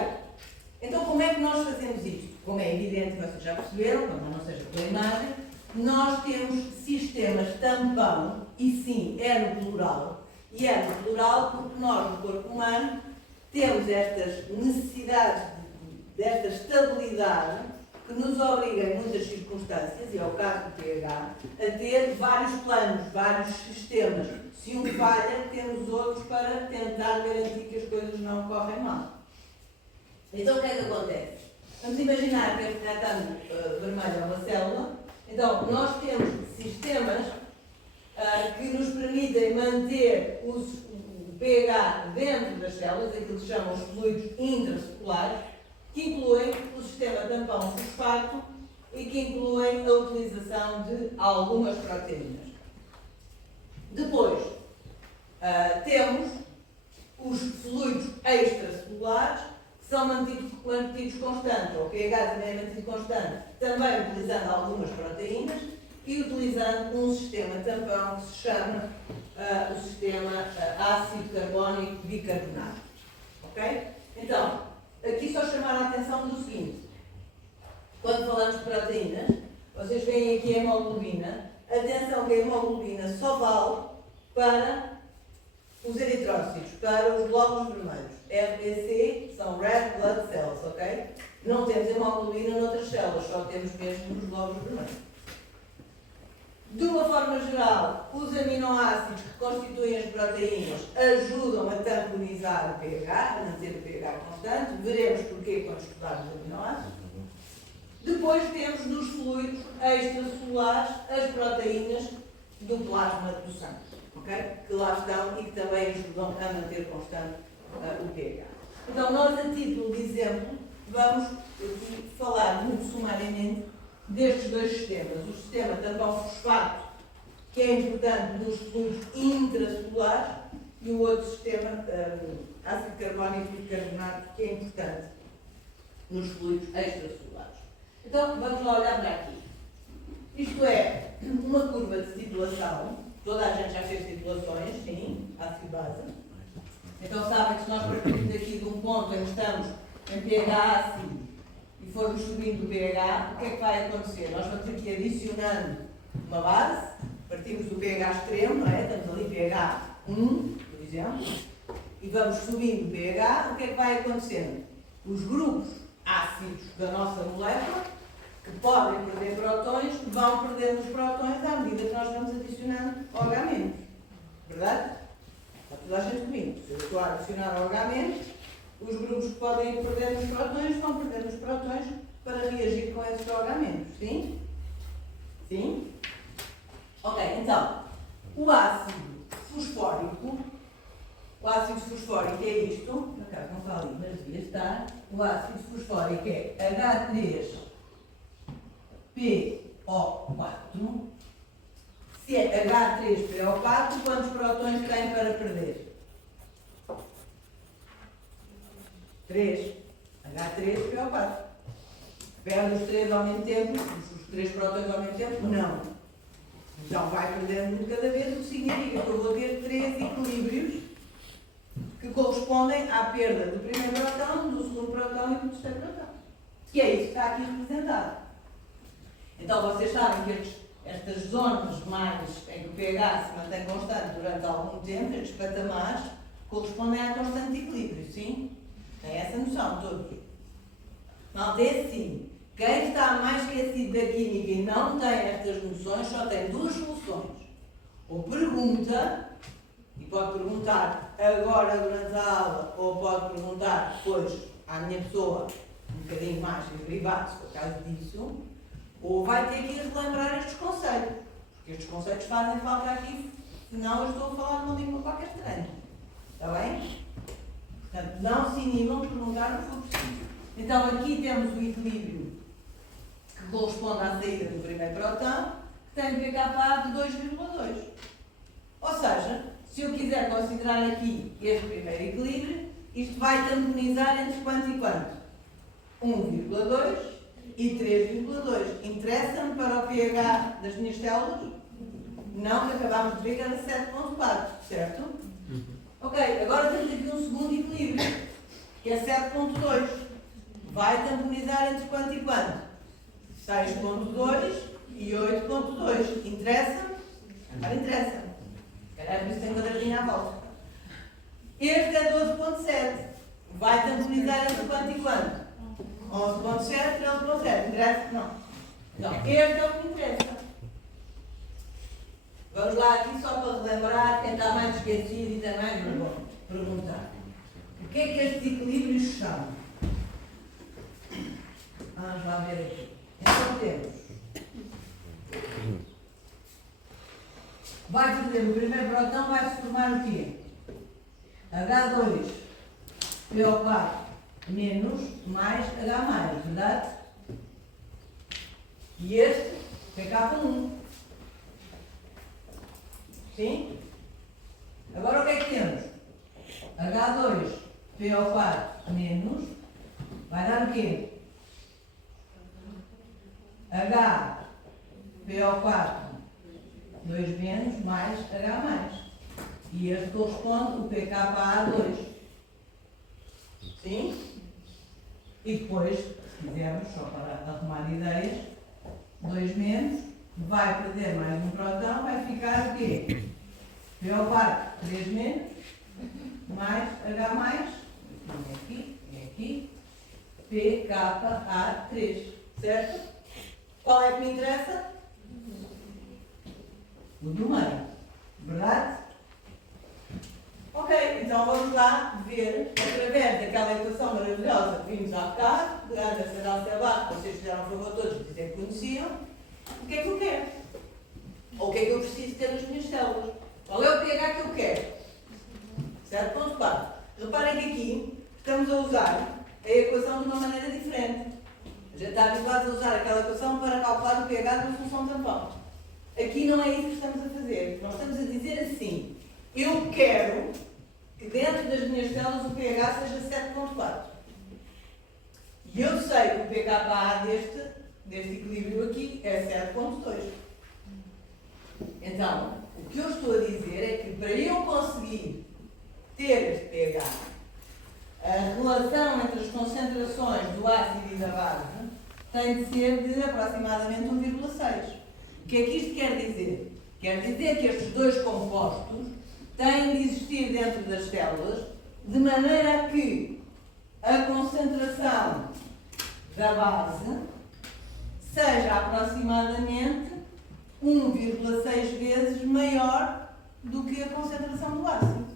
então como é que nós fazemos isto? Como é evidente, vocês já perceberam, como não seja pela imagem, nós temos sistemas tampão, e sim, é no plural. E é no plural porque nós, no corpo humano, temos estas necessidades desta estabilidade que nos obriga, em muitas circunstâncias, e é o caso do pH, a ter vários planos, vários sistemas. Se um falha, temos outros para tentar garantir que as coisas não correm mal. Então, o que é que acontece? Vamos imaginar que este retângulo vermelho é uma célula. Então, nós temos sistemas que nos permitem manter o pH dentro das células, aquilo que se chamam os fluidos intracelulares, que incluem o sistema tampão-fosfato e que incluem a utilização de algumas proteínas. Depois, temos os fluidos extracelulares, que são mantidos constantes, o pH também é mantido constante, também utilizando algumas proteínas e utilizando um sistema tampão que se chama o sistema ácido carbónico bicarbonato. Ok? Então, aqui só chamar a atenção do seguinte: quando falamos de proteínas, vocês veem aqui a hemoglobina. Atenção que a hemoglobina só vale para os eritrócitos, para os glóbulos vermelhos. RBC são Red Blood Cells, ok? Não temos hemoglobina noutras células, só temos mesmo nos glóbulos vermelhos. De uma forma geral, os aminoácidos que constituem as proteínas ajudam a tamponizar o pH, a manter o pH constante. Veremos porquê quando estudarmos os aminoácidos. Depois temos nos fluidos extracelulares as proteínas do plasma do sangue, okay? Que lá estão e que também ajudam a manter constante o pH. Então, nós, a título de exemplo, vamos aqui falar muito sumariamente destes dois sistemas. O sistema tampão-fosfato, que é importante nos fluidos intracelulares, e o outro sistema, ácido carbónico e bicarbonato, que é importante nos fluidos extracelulares. Então, vamos lá olhar para aqui. Isto é uma curva de titulação. Toda a gente já fez titulações, sim, ácido-base. Então, sabem que se nós partirmos aqui de um ponto em que estamos em pH ácido e formos subindo o pH, o que é que vai acontecer? Nós vamos aqui adicionando uma base, partimos do pH extremo, não é? Estamos ali pH 1, por exemplo, e vamos subindo o pH, o que é que vai acontecendo? Os grupos ácidos da nossa molécula, que podem perder prótons, vão perdendo os prótons à medida que nós vamos adicionando OH-. Verdade? Está toda a gente comigo. Se eu estou a adicionar OH-, os grupos que podem ir perdendo os prótons vão perdendo os prótons para reagir com esses OH-. Sim? Sim? Ok, então, o ácido fosfórico é isto, por acaso não está ali, mas devia estar. O ácido fosfórico é H3PO4. Se é H3PO4, quantos prótons tem para perder? 3. H3PO4. Perde os 3 ao mesmo tempo, os 3 prótons ao mesmo tempo? Não. Então vai perdendo de cada vez, o que significa que eu vou ter 3 equilíbrios que correspondem à perda do primeiro próton, do segundo próton e do terceiro próton. Que é isso que está aqui representado. Então vocês sabem que estas zonas mais em que o pH se mantém constante durante algum tempo, estes patamares, correspondem à constante de equilíbrio, sim? Tem essa noção, todos. Não tem assim. Quem está mais esquecido da química e não tem estas noções, só tem duas soluções. Ou pergunta, e pode perguntar agora durante a aula, ou pode perguntar depois à minha pessoa, um bocadinho mais em privado, se for o caso disso, ou vai ter que ir relembrar estes conceitos, porque estes conceitos fazem falta aqui, senão eu estou a falar uma língua qualquer estranha. Está bem? Portanto, não se inibam de perguntar no for preciso. Então, aqui temos o equilíbrio que corresponde à saída do primeiro próton, que tem pKa de 2,2. Ou seja, se eu quiser considerar aqui este primeiro equilíbrio, isto vai tamponizar entre quanto e quanto? 1,2 e 3,2. Interessa-me para o pH das minhas células? Não, que acabámos de ver que era 7,4, certo? Ok, agora temos aqui um segundo equilíbrio, que é 7,2. Vai tamponizar entre quanto e quanto? 6,2 e 8,2. Interessa? Agora interessa. Calhar por isso tem quadradinho à volta. Este é 12,7. Vai tamponizar entre quanto e quanto? 11,7 e 11,7. Interessa? Não. Não. Este é o que interessa. Vamos lá aqui só para relembrar, quem está mais esquecido e também vou perguntar. O que é que estes equilíbrios são? Vamos lá ver aqui. Então temos. Vai fazer o primeiro próton, vai se formar o quê? H2 PO4 menos mais H+, verdade? E este PK1. Sim? Agora o que é que temos? H2 PO4 menos vai dar o quê? H PO4 2 menos mais H+. E este corresponde o pKa2. Sim? E depois, se quisermos, só para arrumar ideias, 2 menos, vai perder mais um próton, vai ficar o quê? PO4 3 menos, mais H+, é aqui, pKa3, certo? Qual é que me interessa? O do meio, verdade? Ok, então vamos lá ver, através daquela equação maravilhosa que vimos há bocado, grande acentual Sebac, que vocês fizeram um favor todos de dizer que conheciam, o que é que eu quero? Ou o que é que eu preciso ter nas minhas células? Qual é o pH que eu quero? 7,4. Reparem que aqui estamos a usar a equação de uma maneira diferente. A gente está habituado a usar aquela equação para calcular o pH de uma solução tampão. Aqui não é isso que estamos a fazer. Nós estamos a dizer assim: eu quero que dentro das minhas células o pH seja 7,4. E eu sei que o pKa deste equilíbrio aqui é 7,2. Então, o que eu estou a dizer é que para eu conseguir ter este pH, a relação entre as concentrações do ácido e da base tem de ser de aproximadamente 1,6. O que é que isto quer dizer? Quer dizer que estes dois compostos têm de existir dentro das células de maneira a que a concentração da base seja aproximadamente 1,6 vezes maior do que a concentração do ácido.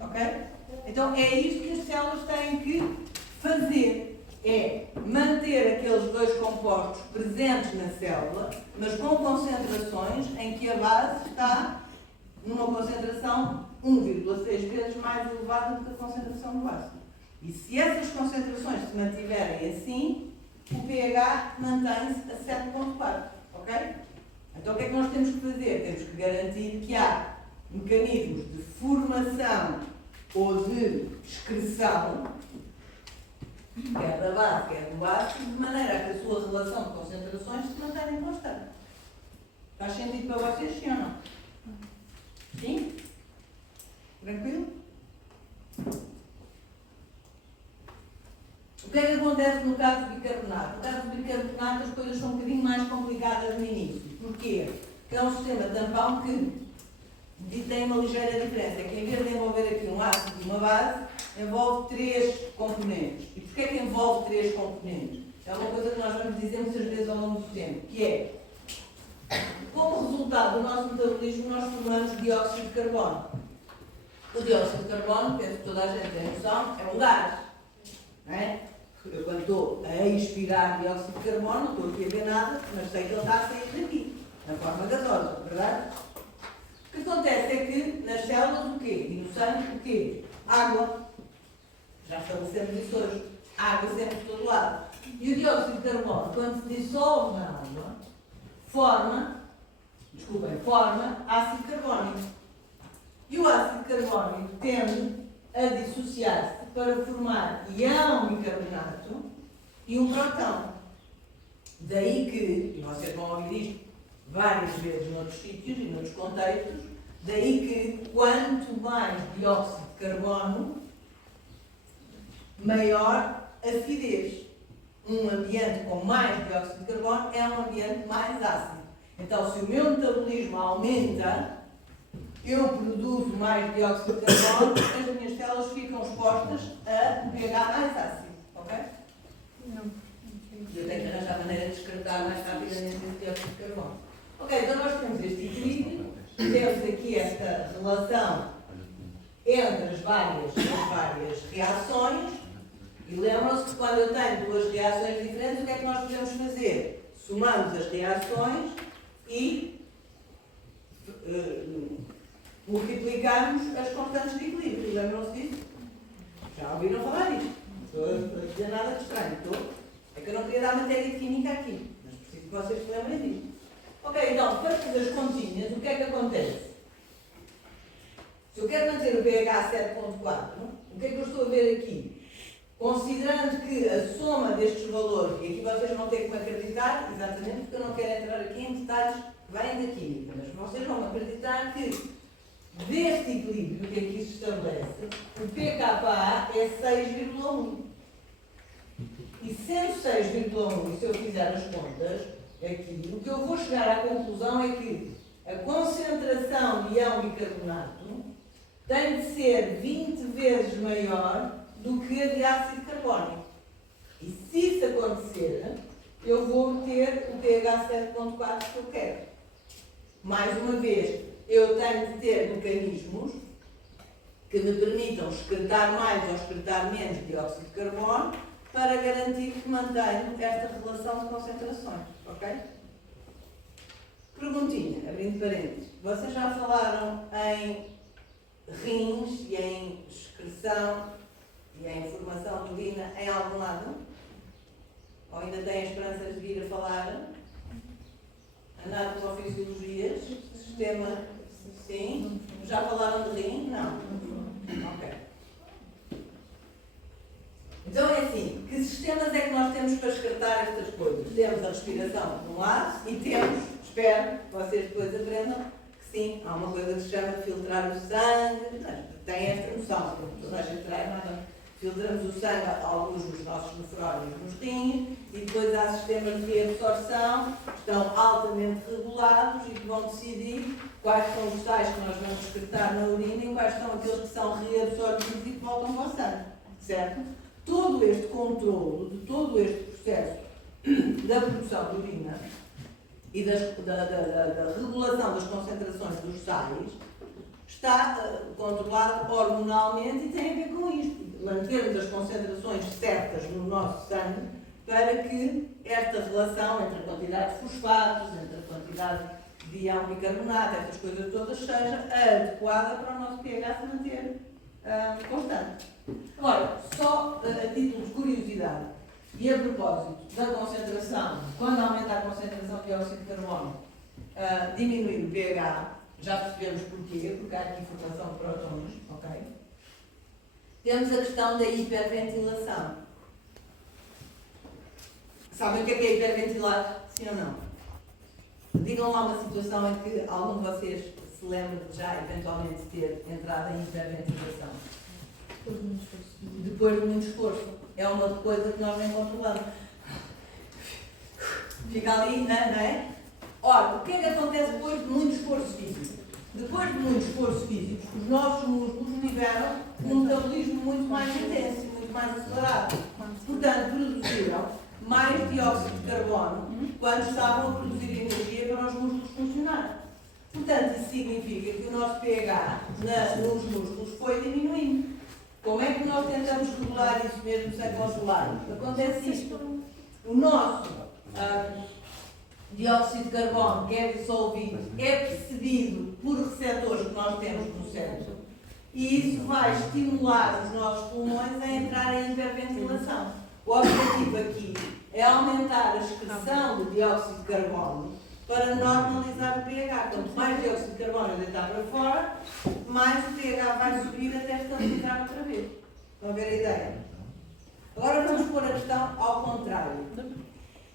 Ok? Então é isto que as células têm que fazer. É manter aqueles dois compostos presentes na célula, mas com concentrações em que a base está numa concentração 1,6 vezes mais elevada do que a concentração do ácido. E se essas concentrações se mantiverem assim, o pH mantém-se a 7,4. Ok? Então o que é que nós temos que fazer? Temos que garantir que há mecanismos de formação ou de excreção, quer da base, quer do ácido, de maneira a que a sua relação de concentrações se mantenha constante. Faz sentido para vocês, sim ou não? Sim? Tranquilo? O que é que acontece no caso do bicarbonato? No caso do bicarbonato as coisas são um bocadinho mais complicadas no início. Porquê? Porque é um sistema tampão que tem uma ligeira diferença. É que em vez de envolver aqui um ácido e uma base, envolve 3 componentes. E porquê é que envolve 3 componentes? É uma coisa que nós vamos dizer muitas vezes ao longo do tempo, que é, como resultado do nosso metabolismo, nós formamos dióxido de carbono. O dióxido de carbono, penso que toda a gente tem noção, é um gás. Não é? Eu, quando estou a expirar dióxido de carbono, não estou aqui a ver nada, mas sei que ele está a sair daqui, na forma gasosa, verdade? O que acontece é que nas células o quê? E no sangue o quê? Água. Já estabelecemos isso hoje. Água sempre de todo lado. E o dióxido de carbono, quando se dissolve na água, forma ácido carbónico. E o ácido carbónico tende a dissociar-se para formar ião bicarbonato e um próton. Daí que, e vocês vão ouvir isto várias vezes noutros sítios e noutros contextos, daí que quanto mais dióxido de carbono, maior acidez. Um ambiente com mais dióxido de carbono é um ambiente mais ácido. Então, se o meu metabolismo aumenta, eu produzo mais dióxido de carbono, as minhas células ficam expostas a um pH mais ácido. Ok? Eu tenho que arranjar maneira de excretar mais rapidamente esse dióxido de carbono. Ok, então nós temos este equilíbrio, temos aqui esta relação entre as várias reações, e lembram-se que quando eu tenho duas reações diferentes, o que é que nós podemos fazer? Somamos as reações e multiplicamos as constantes de equilíbrio. Lembram-se disso? Já ouviram falar disto? Não estou a dizer nada de estranho, estou? É que eu não queria dar matéria de química aqui, mas preciso que vocês se lembrem disto. Ok, então, para fazer as continhas, o que é que acontece? Se eu quero manter o pH 7.4, o que é que eu estou a ver aqui? Considerando que a soma destes valores, e aqui vocês vão ter que me acreditar, exatamente porque eu não quero entrar aqui em detalhes que vêm da química, mas vocês vão acreditar que deste equilíbrio que aqui se estabelece, o pKa é 6,1. E sendo 6,1, e se eu fizer as contas, aqui, o que eu vou chegar à conclusão é que a concentração de ião bicarbonato tem de ser 20 vezes maior do que a de ácido carbónico. E se isso acontecer, eu vou ter o pH 7.4 que eu quero. Mais uma vez, eu tenho de ter mecanismos que me permitam excretar mais ou excretar menos dióxido de carbono para garantir que mantenho esta relação de concentrações. Ok? Perguntinha, abrindo parênteses. Vocês já falaram em rins e em excreção e em formação de urina em algum lado? Ou ainda têm esperanças de vir a falar? Anatomofisiologias? Sistema? Sim? Já falaram de rim? Não? Ok. Então é assim, que sistemas é que nós temos para excretar estas coisas? Temos a respiração de um lado e temos, espero que vocês depois aprendam, que sim, há uma coisa que se chama filtrar o sangue, mas tem esta noção, porque toda a gente traz, nada. Filtramos o sangue, alguns dos nossos nefrónios nos rins, e depois há sistemas de reabsorção que estão altamente regulados e que vão decidir quais são os sais que nós vamos excretar na urina e quais são aqueles que são reabsorvidos e que voltam para o sangue, certo? Todo este controle, de todo este processo da produção de urina e da regulação das concentrações dos sais está controlado hormonalmente e tem a ver com isto. Mantermos as concentrações certas no nosso sangue para que esta relação entre a quantidade de fosfatos, entre a quantidade de ião bicarbonato, estas coisas todas, seja adequada para o nosso pH se manter constante. Agora, só a título de curiosidade e a propósito da concentração, quando aumenta a concentração de dióxido de carbono, diminuir o pH, já percebemos porquê, porque há aqui formação de prótons, ok? Temos a questão da hiperventilação. Sabem o que é hiperventilar? Sim ou não? Digam lá uma situação em que algum de vocês se lembra de já eventualmente ter entrado em hiperventilação. Depois de muito esforço. É uma coisa que nós nem controlamos. Fica ali, não é? Ora, o que é que acontece depois de muito esforço físico? Depois de muito esforço físico, os nossos músculos tiveram um metabolismo muito mais intenso, muito mais acelerado. Portanto, produziram mais dióxido de carbono quando estavam a produzir energia para os músculos funcionarem. Portanto, isso significa que o nosso pH nos músculos foi diminuindo. Como é que nós tentamos regular isso mesmo sem controlar? Acontece isto. O nosso dióxido de carbono que é dissolvido é percebido por receptores que nós temos no cérebro e isso vai estimular os nossos pulmões a entrar em hiperventilação. O objetivo aqui é aumentar a excreção de dióxido de carbono para normalizar o pH. Quanto mais dióxido de carbono eu deitar para fora, mais o pH vai subir até estabilizar outra vez. Estão a ver a ideia? Agora vamos pôr a questão ao contrário.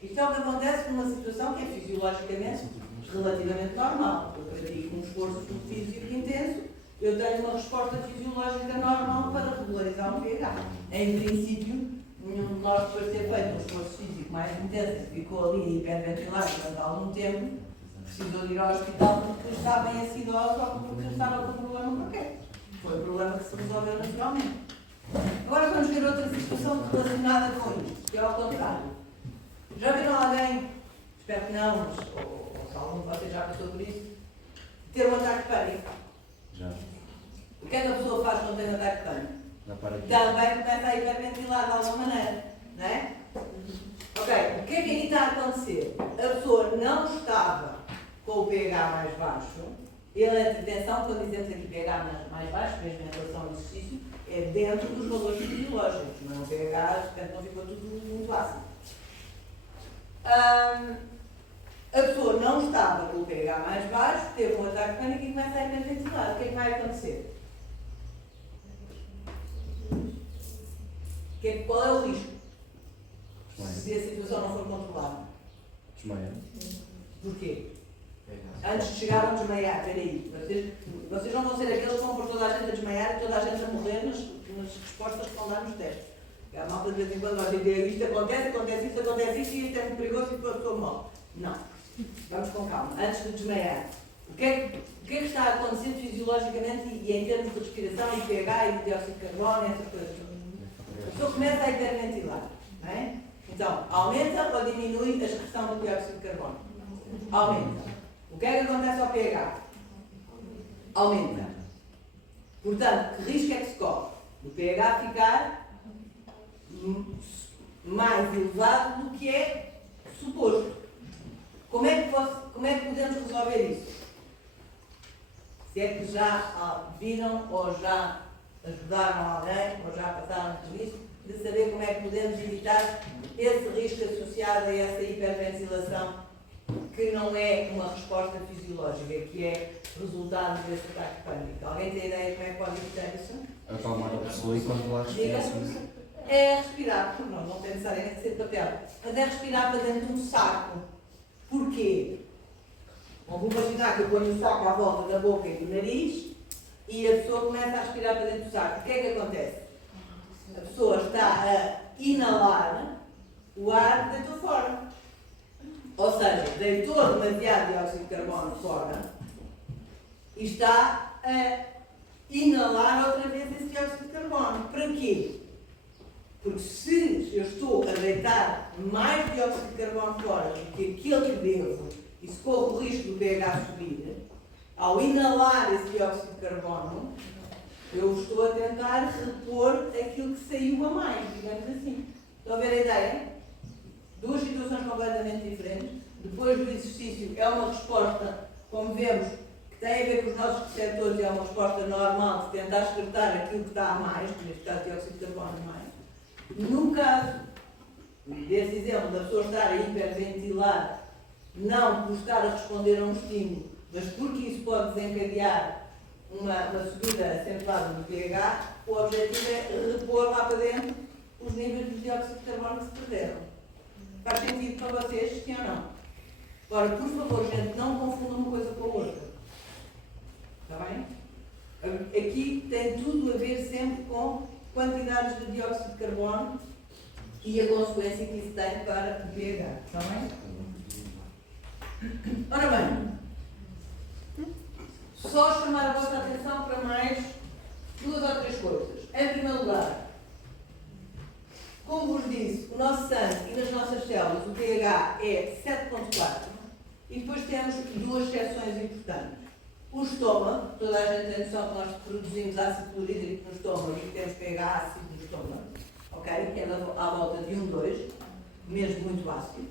Isto é o que acontece numa situação que é fisiologicamente relativamente normal. Eu pratico um esforço físico intenso, eu tenho uma resposta fisiológica normal para regularizar o pH. Em princípio, nenhum de nós, depois de ter feito um esforço físico mais intenso, ficou ali a hiperventilar durante algum tempo, precisou de ir ao hospital porque estava em acidose ou porque estava com problema qualquer. Foi um problema que se resolveu naturalmente. Agora vamos ver outra situação relacionada com isto, que é ao contrário. Já viram alguém, espero que não, mas, ou se algum de vocês já passou por isso, ter um ataque de pânico? Já. O que é que a pessoa faz quando tem um ataque de pânico? Dá para aqui. Também começa a hiperventilar de alguma maneira, não é? Ok, o que é que aqui está a acontecer? A pessoa não estava com o pH mais baixo, e atenção, quando dizemos aqui pH mais baixo, mesmo em relação ao exercício, é dentro dos valores fisiológicos, não é um pH, portanto não ficou tudo muito ácido. A pessoa não estava com o pH mais baixo, teve um ataque de pânico e começa a hiperventilar. O que é que vai acontecer? Qual é o risco? Se a situação não for controlada. Desmaia. Porquê? Antes de chegar a desmaiar, espera aí. Vocês não vão ser aqueles que vão pôr toda a gente a desmaiar e toda a gente a morrer nas respostas que vão dar nos testes. A malta de vez em quando vai dizer isto acontece isso e isto é muito perigoso e depois a pessoa morre. Não. Vamos com calma. Antes de desmaiar. O que é que está a acontecer fisiologicamente e em termos de respiração e pH e de dióxido de carbono e essas coisas? A pessoa começa a hiperventilar. Não é? Então, aumenta ou diminui a excreção do dióxido de carbono? Aumenta. O que é que acontece ao pH? Aumenta. Portanto, que risco é que se corre? O pH ficar mais elevado do que é suposto. Como é que podemos resolver isso? Se é que já viram ou já ajudaram alguém ou já passaram por isso, de saber como é que podemos evitar esse risco associado a essa hiperventilação que não é uma resposta fisiológica, que é resultado desse ataque de pânico. Alguém tem ideia de como é que pode evitar isso? Acalmar a pessoa e controlar a respiração. É respirar, não tem necessariamente ser de papel, mas é respirar para dentro de um saco. Porquê? Vamos imaginar que eu ponho o saco à volta da boca e do nariz e a pessoa começa a respirar para dentro do saco. O que é que acontece? A pessoa está a inalar o ar que deitou fora. Ou seja, deitou demasiado dióxido de carbono fora e está a inalar outra vez esse dióxido de carbono. Para quê? Porque se eu estou a deitar mais dióxido de carbono fora do que aquele que devo e se corro o risco do pH subir, ao inalar esse dióxido de carbono, eu estou a tentar repor aquilo que saiu a mais, digamos assim. Estão a ver a ideia? Duas situações completamente diferentes. Depois do exercício é uma resposta, como vemos, que tem a ver com os nossos receptores e é uma resposta normal de tentar excretar aquilo que está a mais, neste caso dióxido de carbono a mais. No caso desse exemplo da pessoa estar a hiperventilar, não por estar a responder a um estímulo, mas porque isso pode desencadear uma subida acentuada do pH, o objetivo é repor lá para dentro os níveis de dióxido de carbono que se perderam. Faz sentido para vocês, sim ou não? Agora, por favor, gente, não confundam uma coisa com a outra. Está bem? Aqui tem tudo a ver sempre com quantidades de dióxido de carbono e a consequência que isso tem para o pH. Está bem? Ora bem, só chamar a vossa atenção para mais duas ou três coisas. Em primeiro lugar, como vos disse, o nosso sangue e nas nossas células o pH é 7,4 e depois temos duas exceções importantes. O estômago, toda a gente tem noção que nós produzimos ácido clorídrico no estômago e que temos pH ácido no estômago, ok? Que é à volta de 1,2, mesmo muito ácido.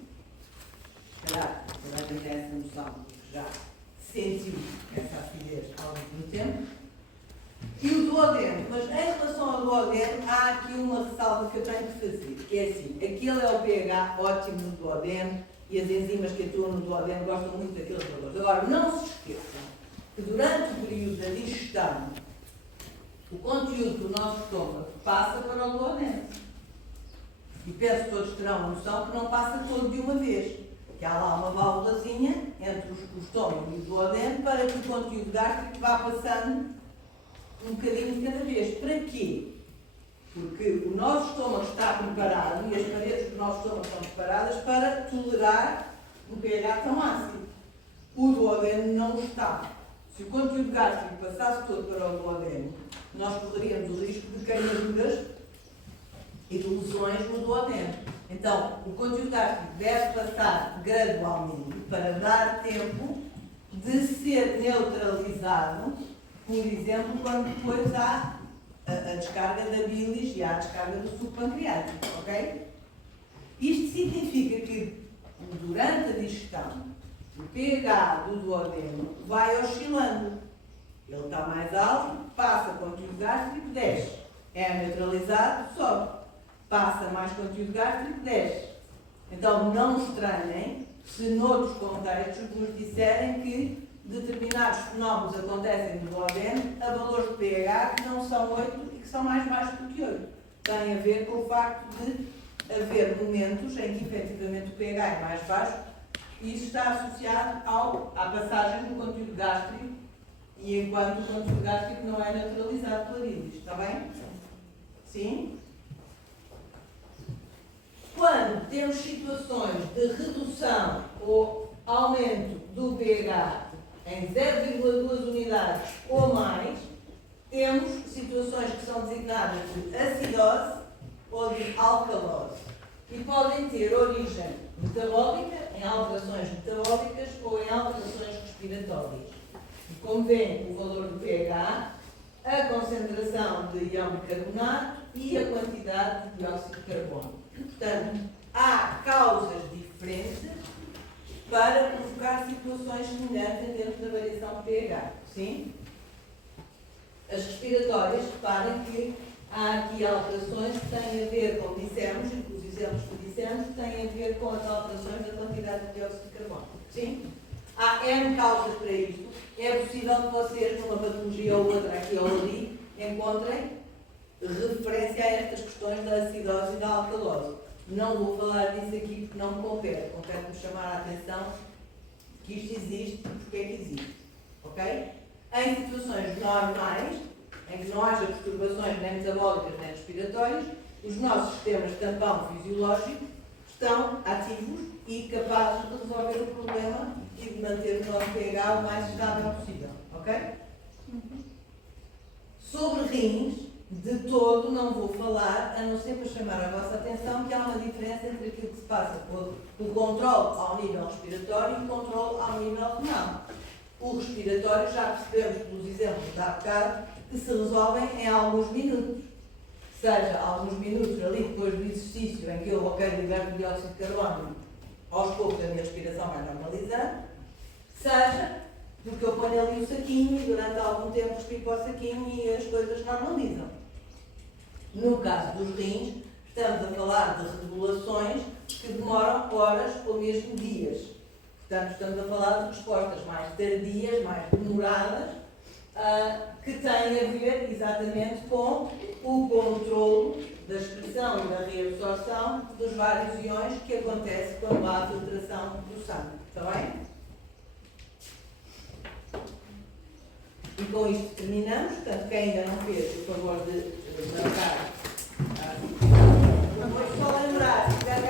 Se calhar, toda a gente tem essa noção, porque já sentiu essa acidez ao longo do tempo. E o duodeno, mas em relação ao duodeno, há aqui uma ressalva que eu tenho que fazer, que é assim, aquele é o pH ótimo no duodeno e as enzimas que atuam no duodeno gostam muito daqueles valores. Agora, não se esqueçam que durante o período da digestão, o conteúdo do nosso estômago passa para o duodeno. E penso que todos terão a noção que não passa todo de uma vez. Que há lá uma válvulazinha entre o estômago e o duodeno para que o conteúdo gástrico vá passando um bocadinho de cada vez. Para quê? Porque o nosso estômago está preparado e as paredes do nosso estômago estão preparadas para tolerar um pH tão ácido. O duodeno não está. Se o conteúdo gástrico passasse todo para o duodeno, nós correríamos o risco de queimaduras e de lesões no duodeno. Então, o conteúdo gástrico deve passar gradualmente para dar tempo de ser neutralizado, por exemplo, quando depois há a descarga da bilis e há a descarga do suco pancreático, ok? Isto significa que durante a digestão o pH do duodeno vai oscilando. Ele está mais alto, passa conteúdo gástrico, desce. É neutralizado, sobe. Passa mais conteúdo gástrico, desce. Então não estranhem se noutros contextos nos disserem que determinados fenómenos acontecem no duodeno a valores de pH que não são 8 e que são mais baixos do que 8. Tem a ver com o facto de haver momentos em que efetivamente o pH é mais baixo e isso está associado à passagem do conteúdo gástrico e enquanto o conteúdo gástrico não é neutralizado pela bilis. Está bem? Sim? Quando temos situações de redução ou aumento do pH em 0,2 unidades ou mais, temos situações que são designadas de acidose ou de alcalose e podem ter origem metabólica, em alterações metabólicas ou em alterações respiratórias. E como veem, o valor do pH, a concentração de íon bicarbonato e a quantidade de dióxido de carbono. Portanto, há causas diferentes para provocar situações semelhantes em termos da variação de pH. Sim? As respiratórias, reparem que há aqui alterações que têm a ver, como dissemos, e os exemplos que dissemos, têm a ver com as alterações da quantidade de dióxido de carbono. Sim? Há N causas para isto. É possível que vocês, numa patologia ou outra, aqui ou ali, encontrem referência a estas questões da acidose e da alcalose. Não vou falar disso aqui porque não me compete. Compete-me chamar a atenção que isto existe e porque é que existe. Ok? Em situações normais, em que não haja perturbações nem metabólicas nem respiratórias, os nossos sistemas de tampão fisiológico estão ativos e capazes de resolver o problema e de manter o nosso pH o mais estável possível. Ok? Sobre rins, de todo não vou falar, a não ser para chamar a vossa atenção que há uma diferença entre aquilo que se passa com o controle ao nível respiratório e o controle ao nível renal. O respiratório, já percebemos pelos exemplos de há bocado, que se resolvem em alguns minutos. Seja alguns minutos ali depois do exercício em que eu, liberto o dióxido de carbono, aos poucos a minha respiração vai normalizando, seja porque eu ponho ali o saquinho e durante algum tempo respiro para o saquinho e as coisas normalizam. No caso dos rins, estamos a falar de regulações que demoram horas ou mesmo dias. Portanto, estamos a falar de respostas mais tardias, mais demoradas, que têm a ver exatamente com o controle da excreção e da reabsorção dos vários iões que acontece quando há a filtração do sangue. Está bem? E com isto terminamos. Portanto, quem ainda não fez, por favor de marcar. Vou só lembrar, se tiver